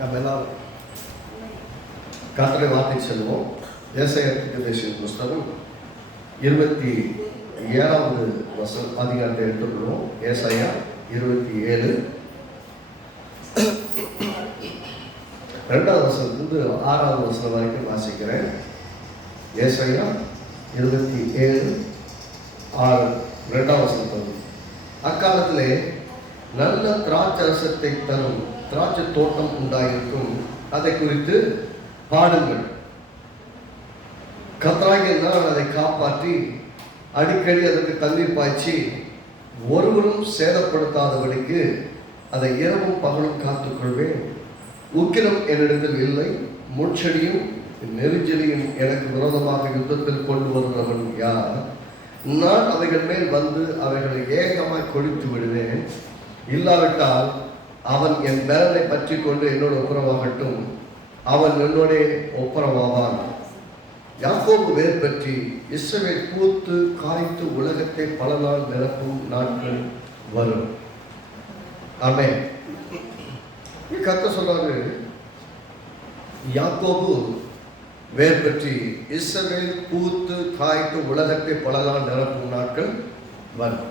நம்ம எல்லாரும் கர்த்தருடைய வார்த்தை செல்வோம். ஏசாயா தீர்க்கதரிசியின் புஸ்தகம் 27வது அதிகாரத்தை எடுத்துக்கொள்வோம். ஏசாயா 27 2வது வசனத்திலிருந்து 6வது வசனம் வரைக்கும் வாசிக்கிறேன். ஏசாயா 27 6 2வது வசனம். அக்காலத்திலே நல்ல திராட்சரசத்தை தரும் திராட்சை தோட்டம் உண்டாயிருக்கும், அதை குறித்து பாடுங்கள். கர்த்தராகிய நான் அதை காப்பாற்றி அடிக்கடி அதற்கு தண்ணீர் பாய்ச்சி ஒருவரும் சேதப்படுத்தாதபடிக்கு அதை இரவும் பகலும் காத்துக்கொள்வேன். உக்கிரம் என்னிடத்தில் இல்லை, முட்செடியும் நெருஞ்செடியும் எனக்கு விரோதமாக யுத்தத்தில் கொண்டு வருகிறவன் யார்? நான் அவைகள் மேல் வந்து அவைகளை ஏகமாய் கொழித்து விடுவேன். இல்லாவிட்டால் அவன் என் பலனை பற்றி கொண்டு என்னோட ஒப்புரவாகட்டும், அவன் என்னோட ஒப்புரவாவான். யாக்கோபு வேர் பற்றி இஸ்ரவேல் பூத்து காய்த்து உலகத்தை பல நாள் நிரப்பும் நாட்கள் வரும். ஆமென். கர்த்தர் சொல்றாரு, யாக்கோபு வேர் பற்றி இஸ்ரவேல் பூத்து காய்த்து உலகத்தை பல நாள் நிரப்பும் நாட்கள் வரும்.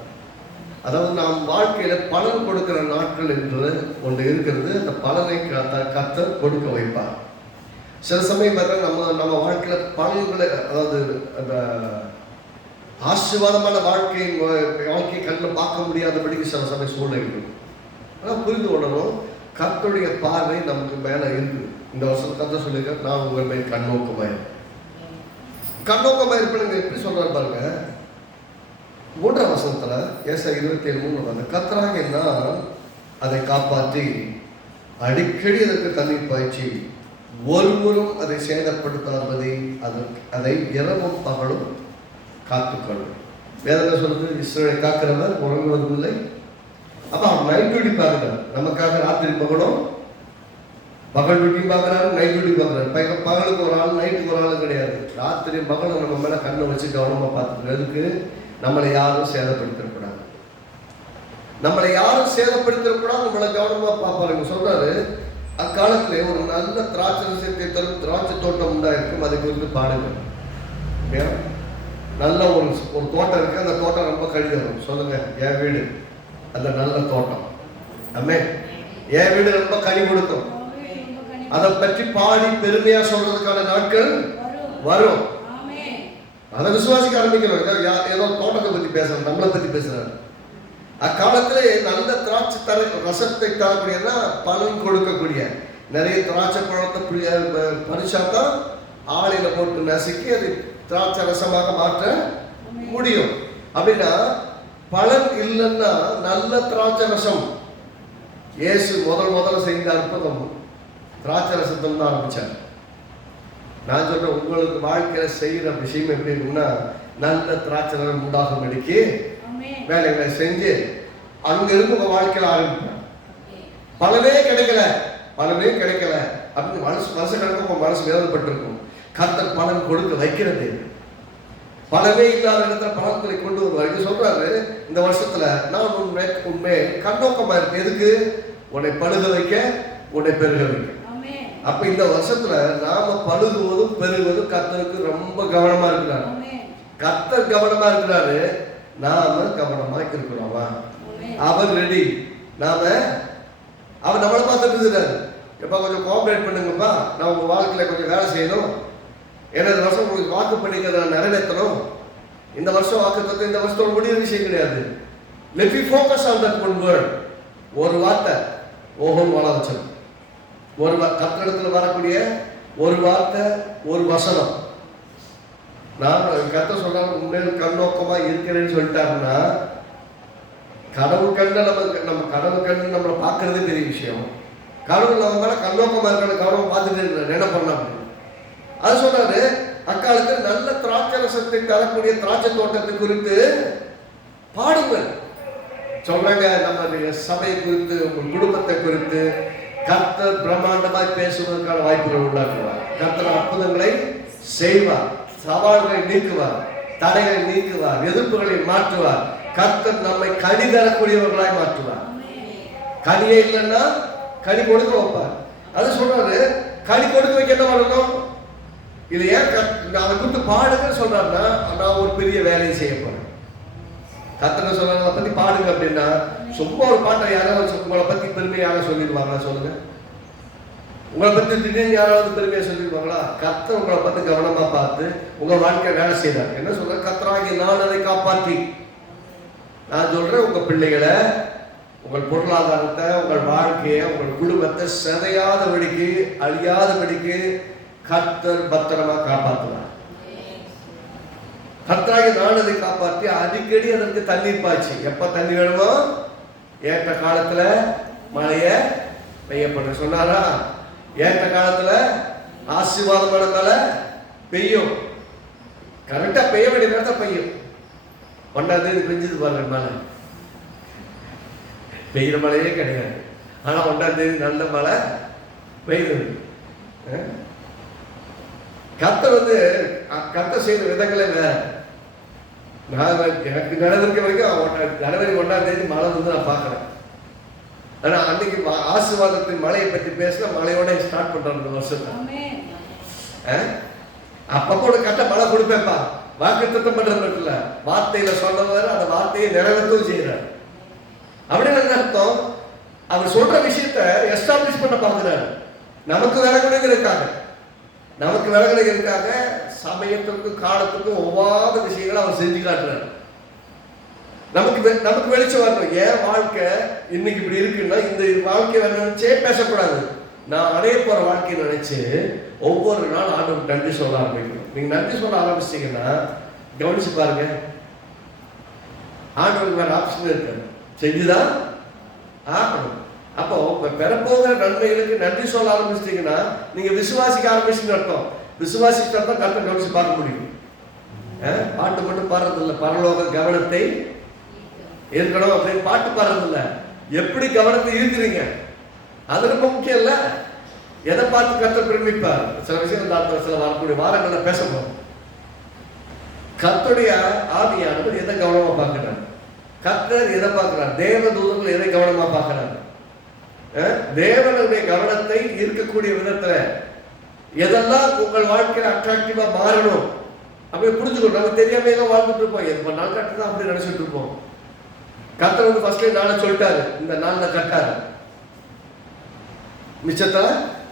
அதாவது நாம் வாழ்க்கையில பலன் கொடுக்கிற நாட்கள் என்று ஒன்று இருக்கிறது. அந்த பலனை கர்த்தர் கொடுக்க வைப்பார். சில சமயம் பார்த்தா நம்ம வாழ்க்கையில பலன்களை, அதாவது அந்த ஆசீர்வாதமான வாழ்க்கையை கண்ணில் பார்க்க முடியாதபடிக்கு சில சமயம் சூழ்நிலை இருக்கும். ஆனால் புரிந்து கொள்ளணும், கர்த்தருடைய பார்வை நமக்கு மேல இருக்கு. இந்த வருஷம் கர்த்தர் சொல்லியிருக்க, நான் உங்கள் மேல் கண்ணோக்கமாக இருப்பேன். எப்படி சொல்றாரு பாருங்க. 3வது வசனத்துல ஏசாயா 27:3 கர்த்தராகிய நான் அதை காப்பாற்றி அடிக்கடி அதற்கு தண்ணீர் பாய்ச்சி ஒருவரும் அதை சேதப்படுத்தாதபடி அதை இரவும் பகலும் காத்துக்கொள்ளும். வேதனை சொல்றது, இஸ்ரவேலை காக்கிறவர் உறங்குவதும் இல்லை. அப்ப அவன் நைட் டியூட்டி பார்க்கிறார். நமக்காக ராத்திரி பகலும் பகல் டியூட்டி பார்க்கிறாரு, நைட் டியூட்டி பார்க்கிறாரு. பகலுக்கு ஒரு ஆள், நைட்டுக்கு ஒரு ஆள் கிடையாது. ராத்திரி பகலும் நம்ம மேல கண்ணை வச்சு கவனமா பார்த்துக்கிறதுக்கு நம்மளை யாரும் சேதப்படுத்தக்கூடாது. நம்மளை கவனமா பார்ப்பாருங்க. சொல்றாரு, அக்காலத்திலே ஒரு நல்ல திராட்சை தரும் திராட்சை தோட்டம் உண்டாயிருக்கும், அதை குறித்து பாடுங்க. நல்ல ஒரு தோட்டம் இருக்கு, அந்த தோட்டம் ரொம்ப கழி வரும். சொல்லுங்க, என் வீடு அந்த நல்ல தோட்டம். ஆமென். என் வீடு ரொம்ப கனி கொடுக்கும். அதை பற்றி பாடி பெருமையா சொல்றதுக்கான நாட்கள் வரும். அதை விசுவாசிக்க ஆரம்பிக்கணும். ஏதோ தோட்டத்தை பத்தி பேசுறாரு, நம்மளை பத்தி பேசுறாரு. அக்காலத்திலே நல்ல திராட்சை ரசத்தை தரக்கூடியனா பலன் கொடுக்கக்கூடிய நிறைய திராட்சை பழத்தை பறிச்சாதான் ஆலையில போட்டு நசுக்கி அது திராட்சை ரசமாக மாற்ற முடியும். அப்படின்னா பலன் இல்லைன்னா நல்ல திராட்சை ரசம். இயேசு முதல்ல செய்த அற்புதம் திராட்சை ரசத்தை தான் ஆரம்பிச்சார். நான் சொல்றேன், உங்களுக்கு வாழ்க்கையில செய்யற விஷயம் எப்படி இருக்குன்னா, நல்ல திராட்சை ரசம் உண்டாகும் அடிக்கு வேலைகளை செஞ்சு அங்க இருந்து உங்க வாழ்க்கையில ஆரம்பிப்பேன். பலனே கிடைக்கல அப்படின்னு மனசு கணக்கு உங்க மனசு வேதனைப்பட்டிருக்கும். கர்த்தர் பலன் கொடுக்க வைக்கிறது. பலனே இல்லாத இடத்துல பலன்களை கொண்டு வருவார். சொல்றாரு, இந்த வருஷத்துல நான் உண்மை கண்ணோக்கமா இருக்கு. எதுக்கு? உன்னை பழுக வைக்க, உன்னை பெருக வைக்க. அப்ப இந்த வருஷத்துல நாம பழுகுவதும் பெருகுவதும் கர்த்தருக்கு ரொம்ப கவனமா இருக்கிறாரு. கர்த்தர் கவனமா இருக்கிறாரு, நாம கவனமா இருக்கிறோமா? அவர் ரெடி. அவர் நம்மளை பார்த்துட்டு இருக்கிறாரு. எப்ப கொஞ்சம் கோஆபரேட் பண்ணுங்கப்பா, நான் உங்க வாழ்க்கையில கொஞ்சம் வேலை செய்யணும். ஏன்னா இந்த வருஷம் உங்களுக்கு வாக்கு பண்ணிக்கிறத நடத்தணும். இந்த வருஷம் வாக்கு இந்த வருஷத்தோட முடிய விஷயம் கிடையாது. Let me focus on that one word. ஒரு வார்த்தை ஓஹோன்னு வாழ வச்சோம். ஒரு கர்த்தரிடத்துல வரக்கூடிய ஒரு வார்த்தை, ஒரு வசனம். நான் கர்த்தர் சொல்றாங்க, உண்மையில் கண்ணோக்கமா இருக்கிறேன்னு சொல்லிட்டாருன்னா, கடவுள் கண்ண நம்ம கடவுள் கண்ணு நம்மளை பார்க்கறதே பெரிய விஷயம். கடவுள் நம்ம மேல கண்ணோக்கமா இருக்கிற கவனம் பார்த்துட்டு இருக்கிறார். என்ன பண்ண அப்படின்னு அது சொல்றாரு. அக்காலத்தில் நல்ல திராட்சை ரசத்தை தரக்கூடிய திராட்சை தோட்டத்தை குறித்து பாடுங்கள் சொல்றாங்க. நம்ம சபை குறித்து, உங்கள் குடும்பத்தை குறித்து கர்த்தர் பிரம்மாண்டமாய் பேசுவதற்கான வாய்ப்புகள் உண்டாக்குவார். கர்த்தர் அற்புதங்களை செய்வார், சவால்களை நீக்குவார், தடைகளை நீக்குவார், எதிர்ப்புகளை மாற்றுவார். கர்த்தர் நம்மை கனி தரக்கூடியவர்களாய் மாற்றுவார். கனியே இல்லைன்னா கனி கொடுக்க வைப்பார். அது சொல்றாரு. களி கொடுத்து வைக்க என்ன பண்ணணும்? இது ஏன் அதை கூட்டு பாடுங்கன்னு சொல்றாருன்னா, நான் ஒரு பெரிய வேலையை செய்ய போறேன். கர்த்தர் சொல்றாங்க அதை பத்தி பாடுங்க அப்படின்னா, சும்மா ஒரு பாட்டை யாராவது உங்களை பத்தி பெருமையை யாராவது சொல்லிடுவாங்களா? சொல்லுங்க. உங்களை பத்தி திடீர்னு யாராவது பெருமையை சொல்லிடுவாங்களா? கர்த்தர் உங்களை பத்தி கவனமா பார்த்து உங்க வாழ்க்கை வேலை செய்யறாரு. என்ன சொல்ற? கர்த்தராகிய நான் அதை காப்பாற்றி. நான் சொல்றேன், உங்க பிள்ளைகளை, உங்கள் பொருளாதாரத்தை, உங்கள் வாழ்க்கையை, உங்கள் குடும்பத்தை சிதையாதபடிக்கு, அழியாதபடிக்கு கர்த்தர் பத்திரமா காப்பாற்றுவார். கர்த்தராகிய நான் அதை காப்பாற்றி அடிக்கடி அதற்கு தண்ணீர் பாய்ச்சி. எப்ப தண்ணி வேணுமோ ஏற்ற காலத்துல மழைய பெய்யப்பட சொன்னாரா? ஏற்ற காலத்துல ஆசீர்வாதமான மழை பெய்யும். கரெக்டா பெய்ய வேண்டிய நேரத்தை பெய்யும். 1ஆம் தேதி பெஞ்சது பாருங்க மழை. பெய்யுற மழையே கிடையாது. ஆனா 1ஆம் தேதி நல்ல மழை பெய்யுது. கர்த்தர் செய்த விதங்களே வேற. நான் எனக்கு நடந்திருக்க வரைக்கும் ஜனவரி 1ஆம் தேதி மழை வந்து நான் பார்க்கிறேன். ஆனா அன்னைக்கு ஆசீர்வாதத்தின் மழையை பற்றி பேசினா மழையோட ஸ்டார்ட் பண்றோம் இந்த வருஷத்தை. அப்பப்போ ஒரு கட்ட மழை கொடுப்பேப்பா. வாக்குத்தத்தம் பண்றது இருக்குல்ல, வார்த்தையில சொன்னவர் அந்த வார்த்தையை நிறைவேற்றவும் செய்யறாரு. அப்படின்னு அர்த்தம், அவர் சொல்ற விஷயத்த எஸ்டாப்ளிஷ் பண்ண பார்க்கிறாரு. நமக்கு விலகுறதுக்காக சமயத்துக்கும் காலத்துக்கும் ஒவ்வாத விஷயங்களை அவர் செஞ்சு காட்டுறாரு. நமக்கு வெளிச்சம் வரணும். ஏன் வாழ்க்கை இன்னைக்கு இப்படி இருக்குன்னா, இந்த வாழ்க்கை நினைச்சே பேசக்கூடாது. நான் அடைய போற வாழ்க்கையை நினைச்சு ஒவ்வொரு நாள் ஆண்டவருக்கு நன்றி சொல்ல ஆரம்பிக்கணும். நீங்க நன்றி சொல்ல ஆரம்பிச்சிட்டீங்கன்னா கவனிச்சு பாருங்க, ஆண்டவருக்கு வேற ஆப்ஷன் இருக்காது, செஞ்சுதான் ஆகணும். அப்போ பெறப்போகிற நன்மைகளுக்கு நன்றி சொல்ல ஆரம்பிச்சிட்டீங்கன்னா நீங்க விசுவாசிக்க ஆரம்பிச்சுன்னு அர்த்தம். விசுவாசிச்சா தான் கர்த்தர் கவனிச்சு பார்க்க முடியும். பாட்டு மட்டும் பாடுறது இல்லை, பரலோக கவனத்தை இருக்கணும் அப்படின்னு பாட்டு பாடுறது இல்லை, எப்படி கவனத்தை இருக்கிறீங்க அது ரொம்ப முக்கியம் இல்ல. எதை பார்த்து கர்த்தர் பிரமிப்பார்? சில விஷயம் சில வரக்கூடிய வாரங்கள்ல பேசணும். கர்த்தருடைய ஆவியானவர் எதை கவனமா பார்க்கிறார்? கர்த்தர் எதை பார்க்கிறார்? தேவ தூதர்கள் எதை கவனமா பார்க்கிறார்? தேவனுடைய கவனத்தை இருக்கக்கூடிய விதத்துல எதெல்லாம் உங்கள் வாழ்க்கையில அட்ராக்டிவா மாறணும் அப்படி புரிஞ்சுக்கணும். நம்ம தெரியாம ஏதோ வாழ்ந்துட்டு இருப்போம், எது பண்ணாலும் கட்டு தான் அப்படி நினைச்சிட்டு இருப்போம். கர்த்தர் வந்து ஃபர்ஸ்ட்ல நாளை சொல்லிட்டாரு, இந்த நாள்ல கட்டாரு, மிச்சத்தை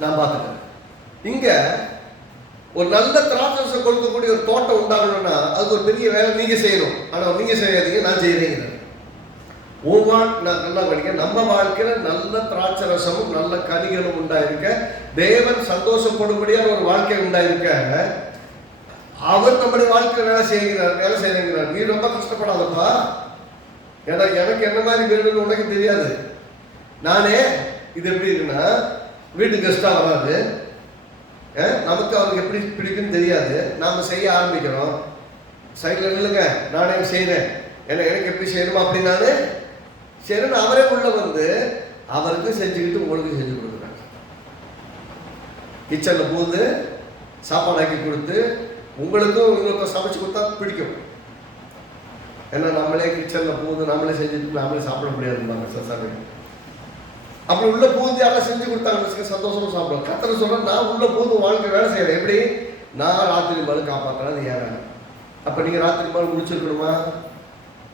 நான் பார்த்துட்டேன். இங்க ஒரு நல்ல திராட்சை கொடுக்கக்கூடிய ஒரு தோட்டம் உண்டாகணும்னா அதுக்கு ஒரு பெரிய வேலை நீங்க செய்யணும். ஆனா நீங்க செய்யாதீங்க, நான் செய்யறேங்க. நல்லா படிக்க நம்ம வாழ்க்கையில நல்ல திராட்சை ரசமும் நல்ல கனிகளும் உண்டாயிருக்க, தேவன் சந்தோஷப்படும்படியான ஒரு வாழ்க்கை உண்டாயிருக்க, அவர் நம்முடைய வாழ்க்கையில வேலை செய்கிறார். நீ ரொம்ப கஷ்டப்படாதப்பா, ஏன்னா எனக்கு என்ன மாதிரி வேணும்னு உனக்கு தெரியாது. நானே இது எப்படி இருக்குன்னா, வீட்டு கெஸ்டா வராது, நமக்கு அவருக்கு எப்படி பிடிக்குன்னு தெரியாது. நாம செய்ய ஆரம்பிக்கிறோம், சைட்ல நில்லுங்க நானே செய்யறேன், எனக்கு எப்படி செய்யணுமா அப்படின்னாலே சரின்னு அவரே உள்ள வந்து அவருக்கு செஞ்சுக்கிட்டு உங்களுக்கு செஞ்சு கொடுக்குறாங்க. கிச்சன்ல பூந்து சாப்பாடு ஆக்கி கொடுத்து உங்களுக்கும் சமைச்சு கொடுத்தா பிடிக்கும். ஏன்னா நம்மளே கிச்சன்ல பூந்து நம்மளே செஞ்சுட்டு நாமளே சாப்பிட முடியாது சாமி. அப்படி உள்ள பூந்து யாரும் செஞ்சு கொடுத்தாங்க சந்தோஷமா சாப்பிடுவோம். கர்த்தர் சொல்ற, நான் உள்ள பூந்து வாழ்க்கை வேலை செய்யறேன். எப்படி? நான் ராத்திரி மேல காப்பாற்றுறது ஏற. அப்ப நீங்க ராத்திரி மேல முடிச்சிருக்கணுமா?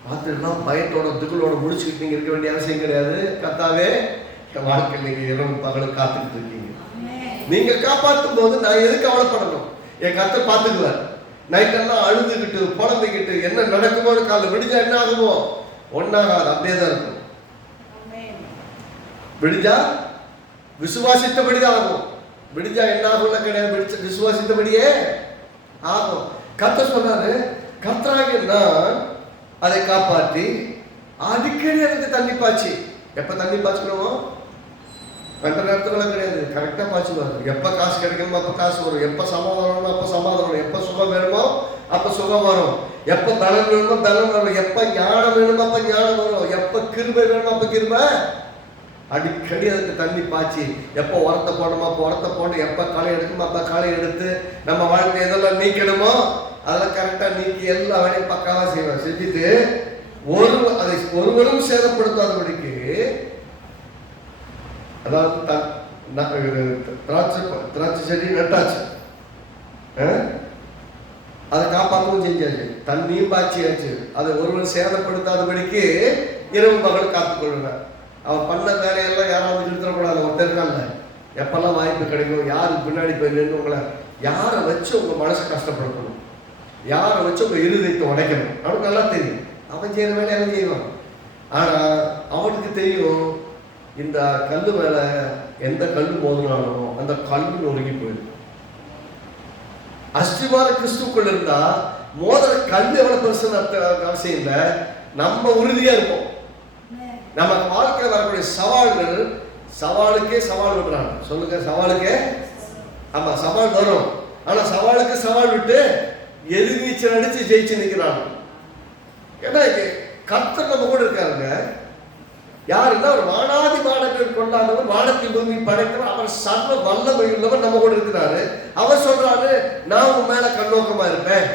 ராத்திரிலாம் பயத்தோட துகளோட முடிச்சுக்கிட்டு நீங்க இருக்க வேண்டிய அவசியம் கிடையாது. கர்த்தாவே வாழ்க்கையில் நீங்க இரவு பகலும் காத்துக்கிட்டு இருக்கீங்க. நீங்க காப்பாற்றும் போது நான் எதுக்கு கவலைப்படணும்? என் கர்த்தர் பார்த்துக்குவார். நைட்டெல்லாம் அழுதுகிட்டு புலம்பிக்கிட்டு என்ன நடக்குமோன்னு காலைல விடிஞ்சா என்ன ஆகுமோ? ஒன்னாகாது, அப்படியே தான் இருக்கும். விடிஞ்சா விசுவாசித்தபடிதான் ஆகும். விடிஞ்சா என்ன ஆகும்ல கிடையாது, விசுவாசித்தபடியே ஆகும். கர்த்தர் சொன்னாரு, கர்த்தராகிய நான் அதை காப்பாற்றி அடிக்கடி அதுக்கு தண்ணி பாய்ச்சி. எப்ப தண்ணி பாய்ச்சணும்? கண்ட நேரத்துல கிடையாது, கரெக்டா பாய்ச்சுவாரு. எப்ப காசு கிடைக்கணுமோ அப்ப காசு வரும், எப்ப சமாதானம் வேணுமோ அப்ப சமாதானம் வரும், எப்ப சுகம் வேணுமோ அப்ப சுகம் வரும், எப்ப பலம் வேணுமோ பலம் வரும், எப்ப ஞானம் வேணுமோ அப்ப ஞானம் வரும், எப்ப கிருபை வேணுமோ அப்ப கிருபை. அடிக்கடி அதுக்கு தண்ணி பாய்ச்சி, எப்போ உரத்தை போடணுமோ அப்போ உரத்தை போட்டு, எப்போ களை எடுக்கணுமோ அப்போ களை எடுத்து, நம்ம வாழ்க்கை எதெல்லாம் நீக்கணுமோ அதெல்லாம் கரெக்டாக நீக்கி எல்லா வேலையும் பக்காவாக செய்வேன். செஞ்சுட்டு அதை ஒருவரும் சேதப்படுத்தாதபடிக்கு, அதாவது திராட்சை செடி நட்டாச்சு, அதை காப்பாற்றவும் செஞ்சாச்சு, தண்ணியும் பாய்ச்சியாச்சு. அதை ஒருவன் சேதப்படுத்தாதபடிக்கு இரவு பகல் காத்துக்கொள்ளுறான். அவன் பண்ண வேலையெல்லாம் யாராவது நிறுத்தக்கூடாது. ஒருத்தர் இருக்காங்க, எப்பெல்லாம் வாய்ப்பு கிடைக்கும், யாருக்கு பின்னாடி போய் நின்று உங்களை யாரை வச்சு உங்கள் மனசை கஷ்டப்படுத்தணும், யாரை வச்சு உங்கள் இருதயத்தை உடைக்கணும், அவனுக்கு நல்லா தெரியும். அவன் செய்கிற வேலையை அவன் செய்வான். ஆனால் அவனுக்கு தெரியும், இந்த கல் மேலே எந்த கல் மோதினாலும் அந்த கல் நொறுங்கி போயிடும். அஸ்திவார கிறிஸ்துக்குள்ள இருந்தா மோதிர கல் எவ்வளவு பெருசுன்னு அவசியம் இல்லை. நம்ம உறுதியா இருப்போம். நமக்கு வாழ்க்கையில் வரக்கூடிய சவால்கள், சவாலுக்கே சவால் விடுறாங்க. சொல்லுங்க, சவாலுக்கே. ஆமா, சவால் வரும். ஆனா சவாலுக்கு சவால் விட்டு எதிர்நீச்சல் அடிச்சு ஜெயிச்சு நிற்கிறாங்க. ஏன்னா கர்த்தர் நம்ம கூட இருக்காருங்க. யாருன்னா ஒரு வானாதி வானத்தில் கொண்டாடுவர், வானத்தில் பூமி படைக்கிறவர், அவர் சர்வ வல்லமை உள்ளவர் நம்ம கூட இருக்கிறாரு. அவர் சொல்றாரு, நான் உன் மேல கண்ணோக்கமா இருப்பேன்,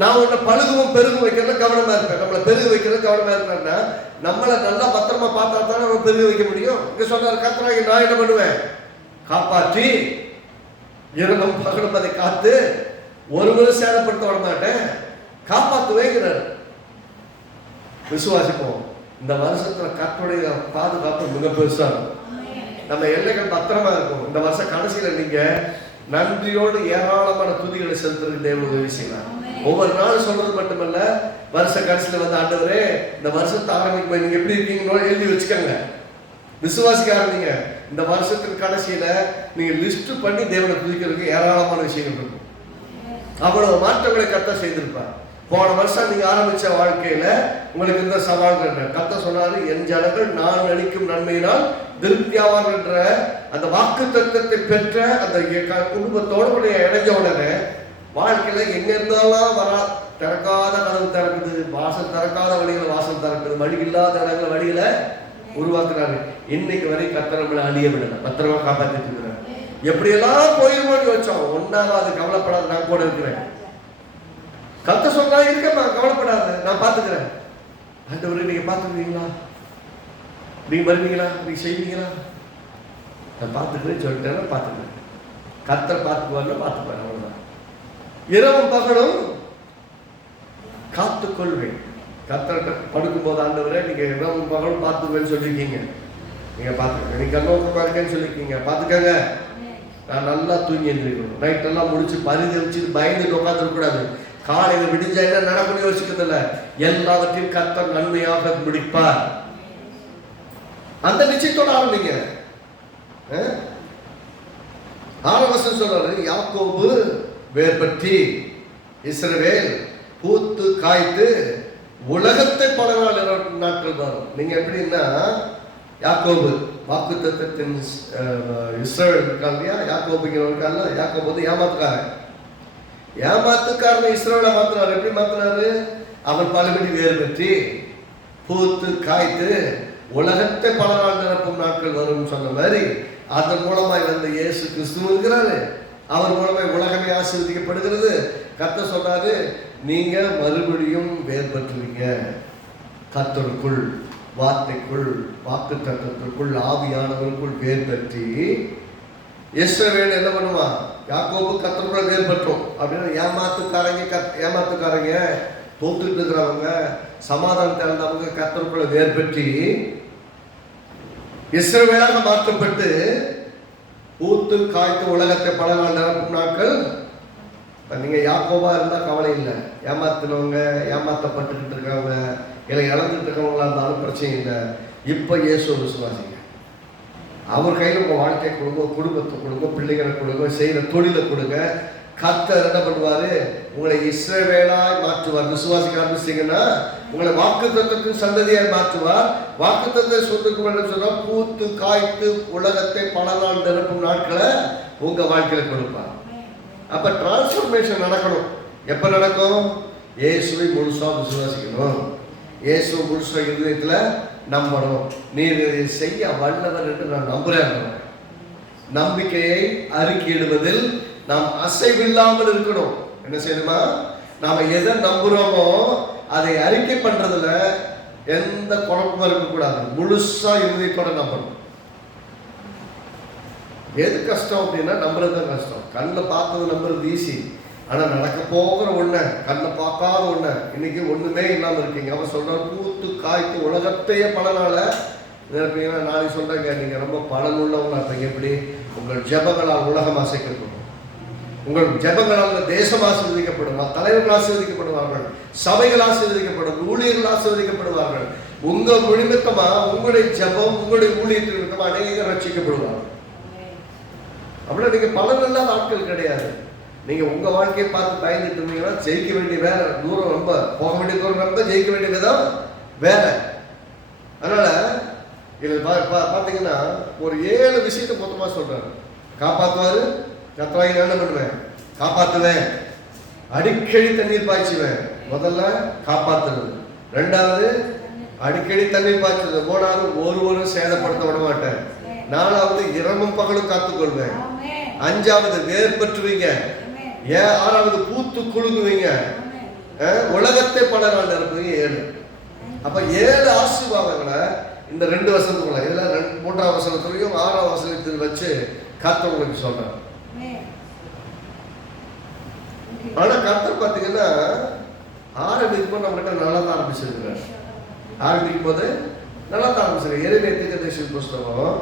நான் உன்னை பழுகவும் பெருகும் வைக்கிறத கவனமா இருப்பேன். நம்மளை பெருகு வைக்கிறது கவனமா இருக்கிறேன்னா நம்மளை நல்லா பத்திரமா பார்த்தா தான் நம்ம பெருகு வைக்க முடியும். இங்க சொல்றாரு கர்த்தராகி நான் என்ன பண்ணுவேன், காப்பாற்றி இரவும் பகலும் அதை காத்து ஒருவரும் சேதப்படுத்த விட மாட்டேன், காப்பாற்றுவேங்கிறார். விசுவாசிப்போம். இந்த வருஷத்துல கர்த்தருடைய பாதுகாப்பு மிக பெருசா இருக்கும். நம்ம எல்லைகள் பத்திரமா இருக்கும். இந்த வருஷம் கடைசியில நீங்க நன்றியோடு ஏராளமான துதிகளை செலுத்துறது தேவன் உதவி செய்யலாம். ஒவ்வொரு நாளும் சொல்றது மட்டுமல்ல, வருஷ கடைசியில வந்து ஆண்டவரே இந்த வருஷத்தை ஆரம்பிக்கும் நீங்க எப்படி இருக்கீங்களோ எழுதி வச்சுக்கோங்க, விசுவாசிக்க ஆரம்பிங்க. இந்த வருஷத்துக்கு கடைசியில நீங்க லிஸ்ட் பண்ணி தேவனை துதிக்கிறதுக்கு ஏராளமான விஷயங்கள் இருக்கும். அவ்வளவு மாற்றங்களை கர்த்தர் செய்திருப்பார். போன வருஷம் நீங்க ஆரம்பிச்ச வாழ்க்கையில உங்களுக்கு இந்த சவால்கள் கர்த்தர் சொன்னாரு, என் ஜனங்கள் நான் அளிக்கும் நன்மையினால் திருப்தியாவார் என்ற அந்த வாக்கு தத்துவத்தை பெற்ற அந்த குடும்பத்தோடு இணைஞ்ச உடனே வாழ்க்கையில எங்க இருந்தாலும் வரா, திறக்காத கதவு திறக்குது, வாசல் திறக்காத வழிகளை வாசல் திறக்குது, வழி இல்லாத இடங்களை வழிகளை உருவாக்குறாரு. இன்னைக்கு வரை கர்த்தர் நம்மளை அழிய விடல, பத்திரமா காப்பாற்றிட்டு இருக்கிறார். எப்படியெல்லாம் போயிருமோன்னு வச்சோம், ஒன்னாவது கவலைப்படாத, நான் கூட இருக்கிறேன். கர்த்தர் சொன்னா இருக்கமா, கவலைப்படாத, நான் பாத்துக்கிறேன். ஆண்டவரே நீங்க பாத்துக்கிறீங்களா, நீங்க வருவீங்களா, நீங்க செய்வீங்களா, நான் பாத்துக்கிறேன்னு சொல்லிட்டேன். பாத்துக்கிறேன், கர்த்தர் பாத்துக்குவாரு, பாத்துக்குவாரு. அவ்வளவுதான். இரவும் பகலும் காத்துக்கொள்வேன். கர்த்தர்கிட்ட படுக்கும் போது ஆண்டவரே நீங்க இரவும் பகலும் பாத்துக்குவேன்னு சொல்லிருக்கீங்க, நீங்க பாத்துக்கங்க. நீங்க கண்ணோக்கமா இருக்கேன்னு சொல்லிருக்கீங்க, பாத்துக்கங்க. நான் நல்லா தூங்கி எழுந்திருக்கணும். நைட் எல்லாம் முடிச்சு பரிதி வச்சுட்டு பயந்துட்டு உட்காந்துருக்க கூடாது. காலையில விடிஞ்சா என்ன நடக்கணும் யோசிக்கிறது இல்ல, எல்லாவற்றையும் கர்த்தர் நன்மையாக முடிப்பார். அந்த நிச்சயத்தோட ஆரம்பிங்க. ஆரம்பம் சொல்றாரு, யாக்கோபு வேர் பற்றி இஸ்ரவேல் பூத்து காய்த்து உலகத்தை பல நாட்கள் வரும். நீங்க எப்படின்னா, யாக்கோபு வாக்கு தத்தத்தின் இஸ்ரவேல் இருக்கா இல்லையா, யாக்கோபுங்கிறவங்க இருக்கா, யாக்கோபு வந்து ஏமாத்துக்காரன். ஏமாத்துக்காரனை இஸ்ரவேலை மாத்தினாரு. எப்படி மாத்தினாரு, அவர் பலபடி வேறு பற்றி பூத்து காய்த்து உலகத்தை பல நாள் நிரப்பும் நாட்கள் வரும் சொன்ன மாதிரி அதன் மூலமாய் வந்த இயேசு கிறிஸ்து இருக்கிறாரு. அவர் மூலமாய் உலகமே ஆசீர்வதிக்கப்படுகிறது. கர்த்தர் சொன்னாரு, நீங்க மறுபடியும் வேர் பற்றுவீங்க, கர்த்தருக்குள், வார்த்தைக்குள், வாக்கு தத்துவத்திற்குள், ஆவியானவருக்குள் வேர் பற்றி. இஸ்ரவேல் என்ன பண்ணுவா, யாக்கோபு கர்த்தருக்குள்ள வேர் பற்றும் அப்படின்னு ஏமாத்துக்காரங்க தோத்துட்டு இருக்கிறவங்க, சமாதானத்தை இழந்தவங்க கர்த்தருக்குள்ள வேர் பற்றி இஸ்ரவேலாக மாற்றப்பட்டு பூத்து காய்த்து உலகத்தை பல நாள் நிரப்பும் நாட்கள். நீங்க யாக்கோபா இருந்தா கவலை இல்லை, ஏமாத்தினவங்க, ஏமாத்தப்பட்டுக்கிட்டு இருக்கவங்க, இல்லை இழந்துட்டு இருக்கவங்களா இருந்தாலும் பிரச்சனை இல்லை. இப்ப இயேசு விசுவாசிங்க, அவர் கையில் உங்க வாழ்க்கை கொடுங்க, குடும்பத்தை கொடுங்க, பிள்ளைகளை கொடுங்க, செய்யற தொழிலை கொடுங்க. கர்த்தர் என்ன பண்ணுவாரு, உங்களை இஸ்ரவேலாய் மாற்றுவார். விசுவாசிக்க ஆரம்பிச்சீங்கன்னா உங்களை வாக்கு தத்துவத்தின் சந்ததியாய் மாற்றுவார். வாக்கு தத்துவ சொத்துக்கு சொன்னா பூத்து காய்த்து உலகத்தை பல நாள் நிரப்பும் நாட்களை உங்க வாழ்க்கையில கொடுப்பார். அப்ப டிரான்ஸ்பர்மேஷன் நடக்கணும். எப்ப நடக்கும், இயேசுவை முழுசா விசுவாசிக்கணும், இயேசு முழுசா இருதயத்துல நம்பணும். நீர் இதை செய்ய வல்லவர் என்று நான் நம்புறேன். நம்பிக்கையை அறிக்கையிடுவதில் நாம் அசைவில்லாமல் இருக்கணும். என்ன செய்யணுமா, நாம எதை நம்புறோமோ அதை அறிக்கை பண்றதுல எந்த குழப்பமும் இருக்கக்கூடாது. முழுசா இருதயத்தோட நம்பணும். எது கஷ்டம் அப்படின்னா நம்புறது தான் கஷ்டம். கண்ணில் பார்த்தது நம்புறது ஈஸி. ஆனால் நடக்க போகிற ஒண்ணு, கண்ணை பார்க்காத ஒண்ணு, இன்னைக்கு ஒண்ணுமே இல்லாமல் இருக்கீங்க. அவன் சொல்றான், பூத்து காய்த்து உலகத்தையே பலனால நினைப்பீங்கன்னா, நாளைக்கு சொல்றேங்க, நீங்க ரொம்ப பலனுள்ளவங்களா இருப்பீங்க. எப்படி? உங்கள் ஜெபங்களால் உலகம் அசைக்கப்படும், உங்கள் ஜெபங்களால் தேசம் ஆசீர்வதிக்கப்படும், தலைவர்கள் ஆசீர்வதிக்கப்படுவார்கள், சபைகள் ஆசீர்வதிக்கப்படும், ஊழியர்கள் ஆசீர்வதிக்கப்படுவார்கள். உங்க நிமித்தமா, உங்களுடைய ஜெபம், உங்களுடைய ஊழியத்தின் நிமித்தமா அநேகர் ரட்சிக்கப்படுவார்கள். அப்படின்னா நீங்க பலன் இல்லாத ஆட்கள் கிடையாது. நீங்க உங்க வாழ்க்கையை பார்த்து பயந்துட்டு இருந்தீங்கன்னா ஜெயிக்க வேண்டிய வேற தூரம், ரொம்ப போக வேண்டிய தூரம் ரொம்ப, ஜெயிக்க வேண்டிய விதம் வேற. அதனால இதில் பார்த்தீங்கன்னா ஒரு 7 விஷயத்தை மொத்தமாக சொல்றாரு. காப்பாற்றுவாரு, கர்த்தராகி நான் என்ன பண்ணுவேன்? காப்பாற்றுவேன். அடிக்கடி தண்ணீர் பாய்ச்சுவேன். முதல்ல காப்பாற்றுறது. 2வது அடிக்கடி தண்ணீர் பாய்ச்சுறது. 3வது ஒருவரும் சேதப்படுத்த விட மாட்டேன். 4வது இரவும் பகலும் காத்துக்கொள்வேன். 5வது வேர் பற்றுவீங்க. 6வது பூத்து குலுங்குவீங்க. உலகத்தை பல நாள் இருப்பீங்க. 7. அப்ப 7 ஆசீர்வாதங்களை இந்த 2 வசனத்துக்குள்ள, இதுல 3ஆம் வசனத்துலையும் 6ஆம் வசனத்தில் வச்சு கர்த்தர் உங்களுக்கு சொல்றார். ஆனா கர்த்தர் பாத்தீங்கன்னா ஆரம்பிக்கும் போது நம்மகிட்ட நல்லா தான் ஆரம்பிச்சிருக்கிறார். ஆரம்பிக்கும் போது நல்லா தான் ஆரம்பிச்சிருக்க. எரேமியா தீர்க்கதரிசி புஸ்தகம்,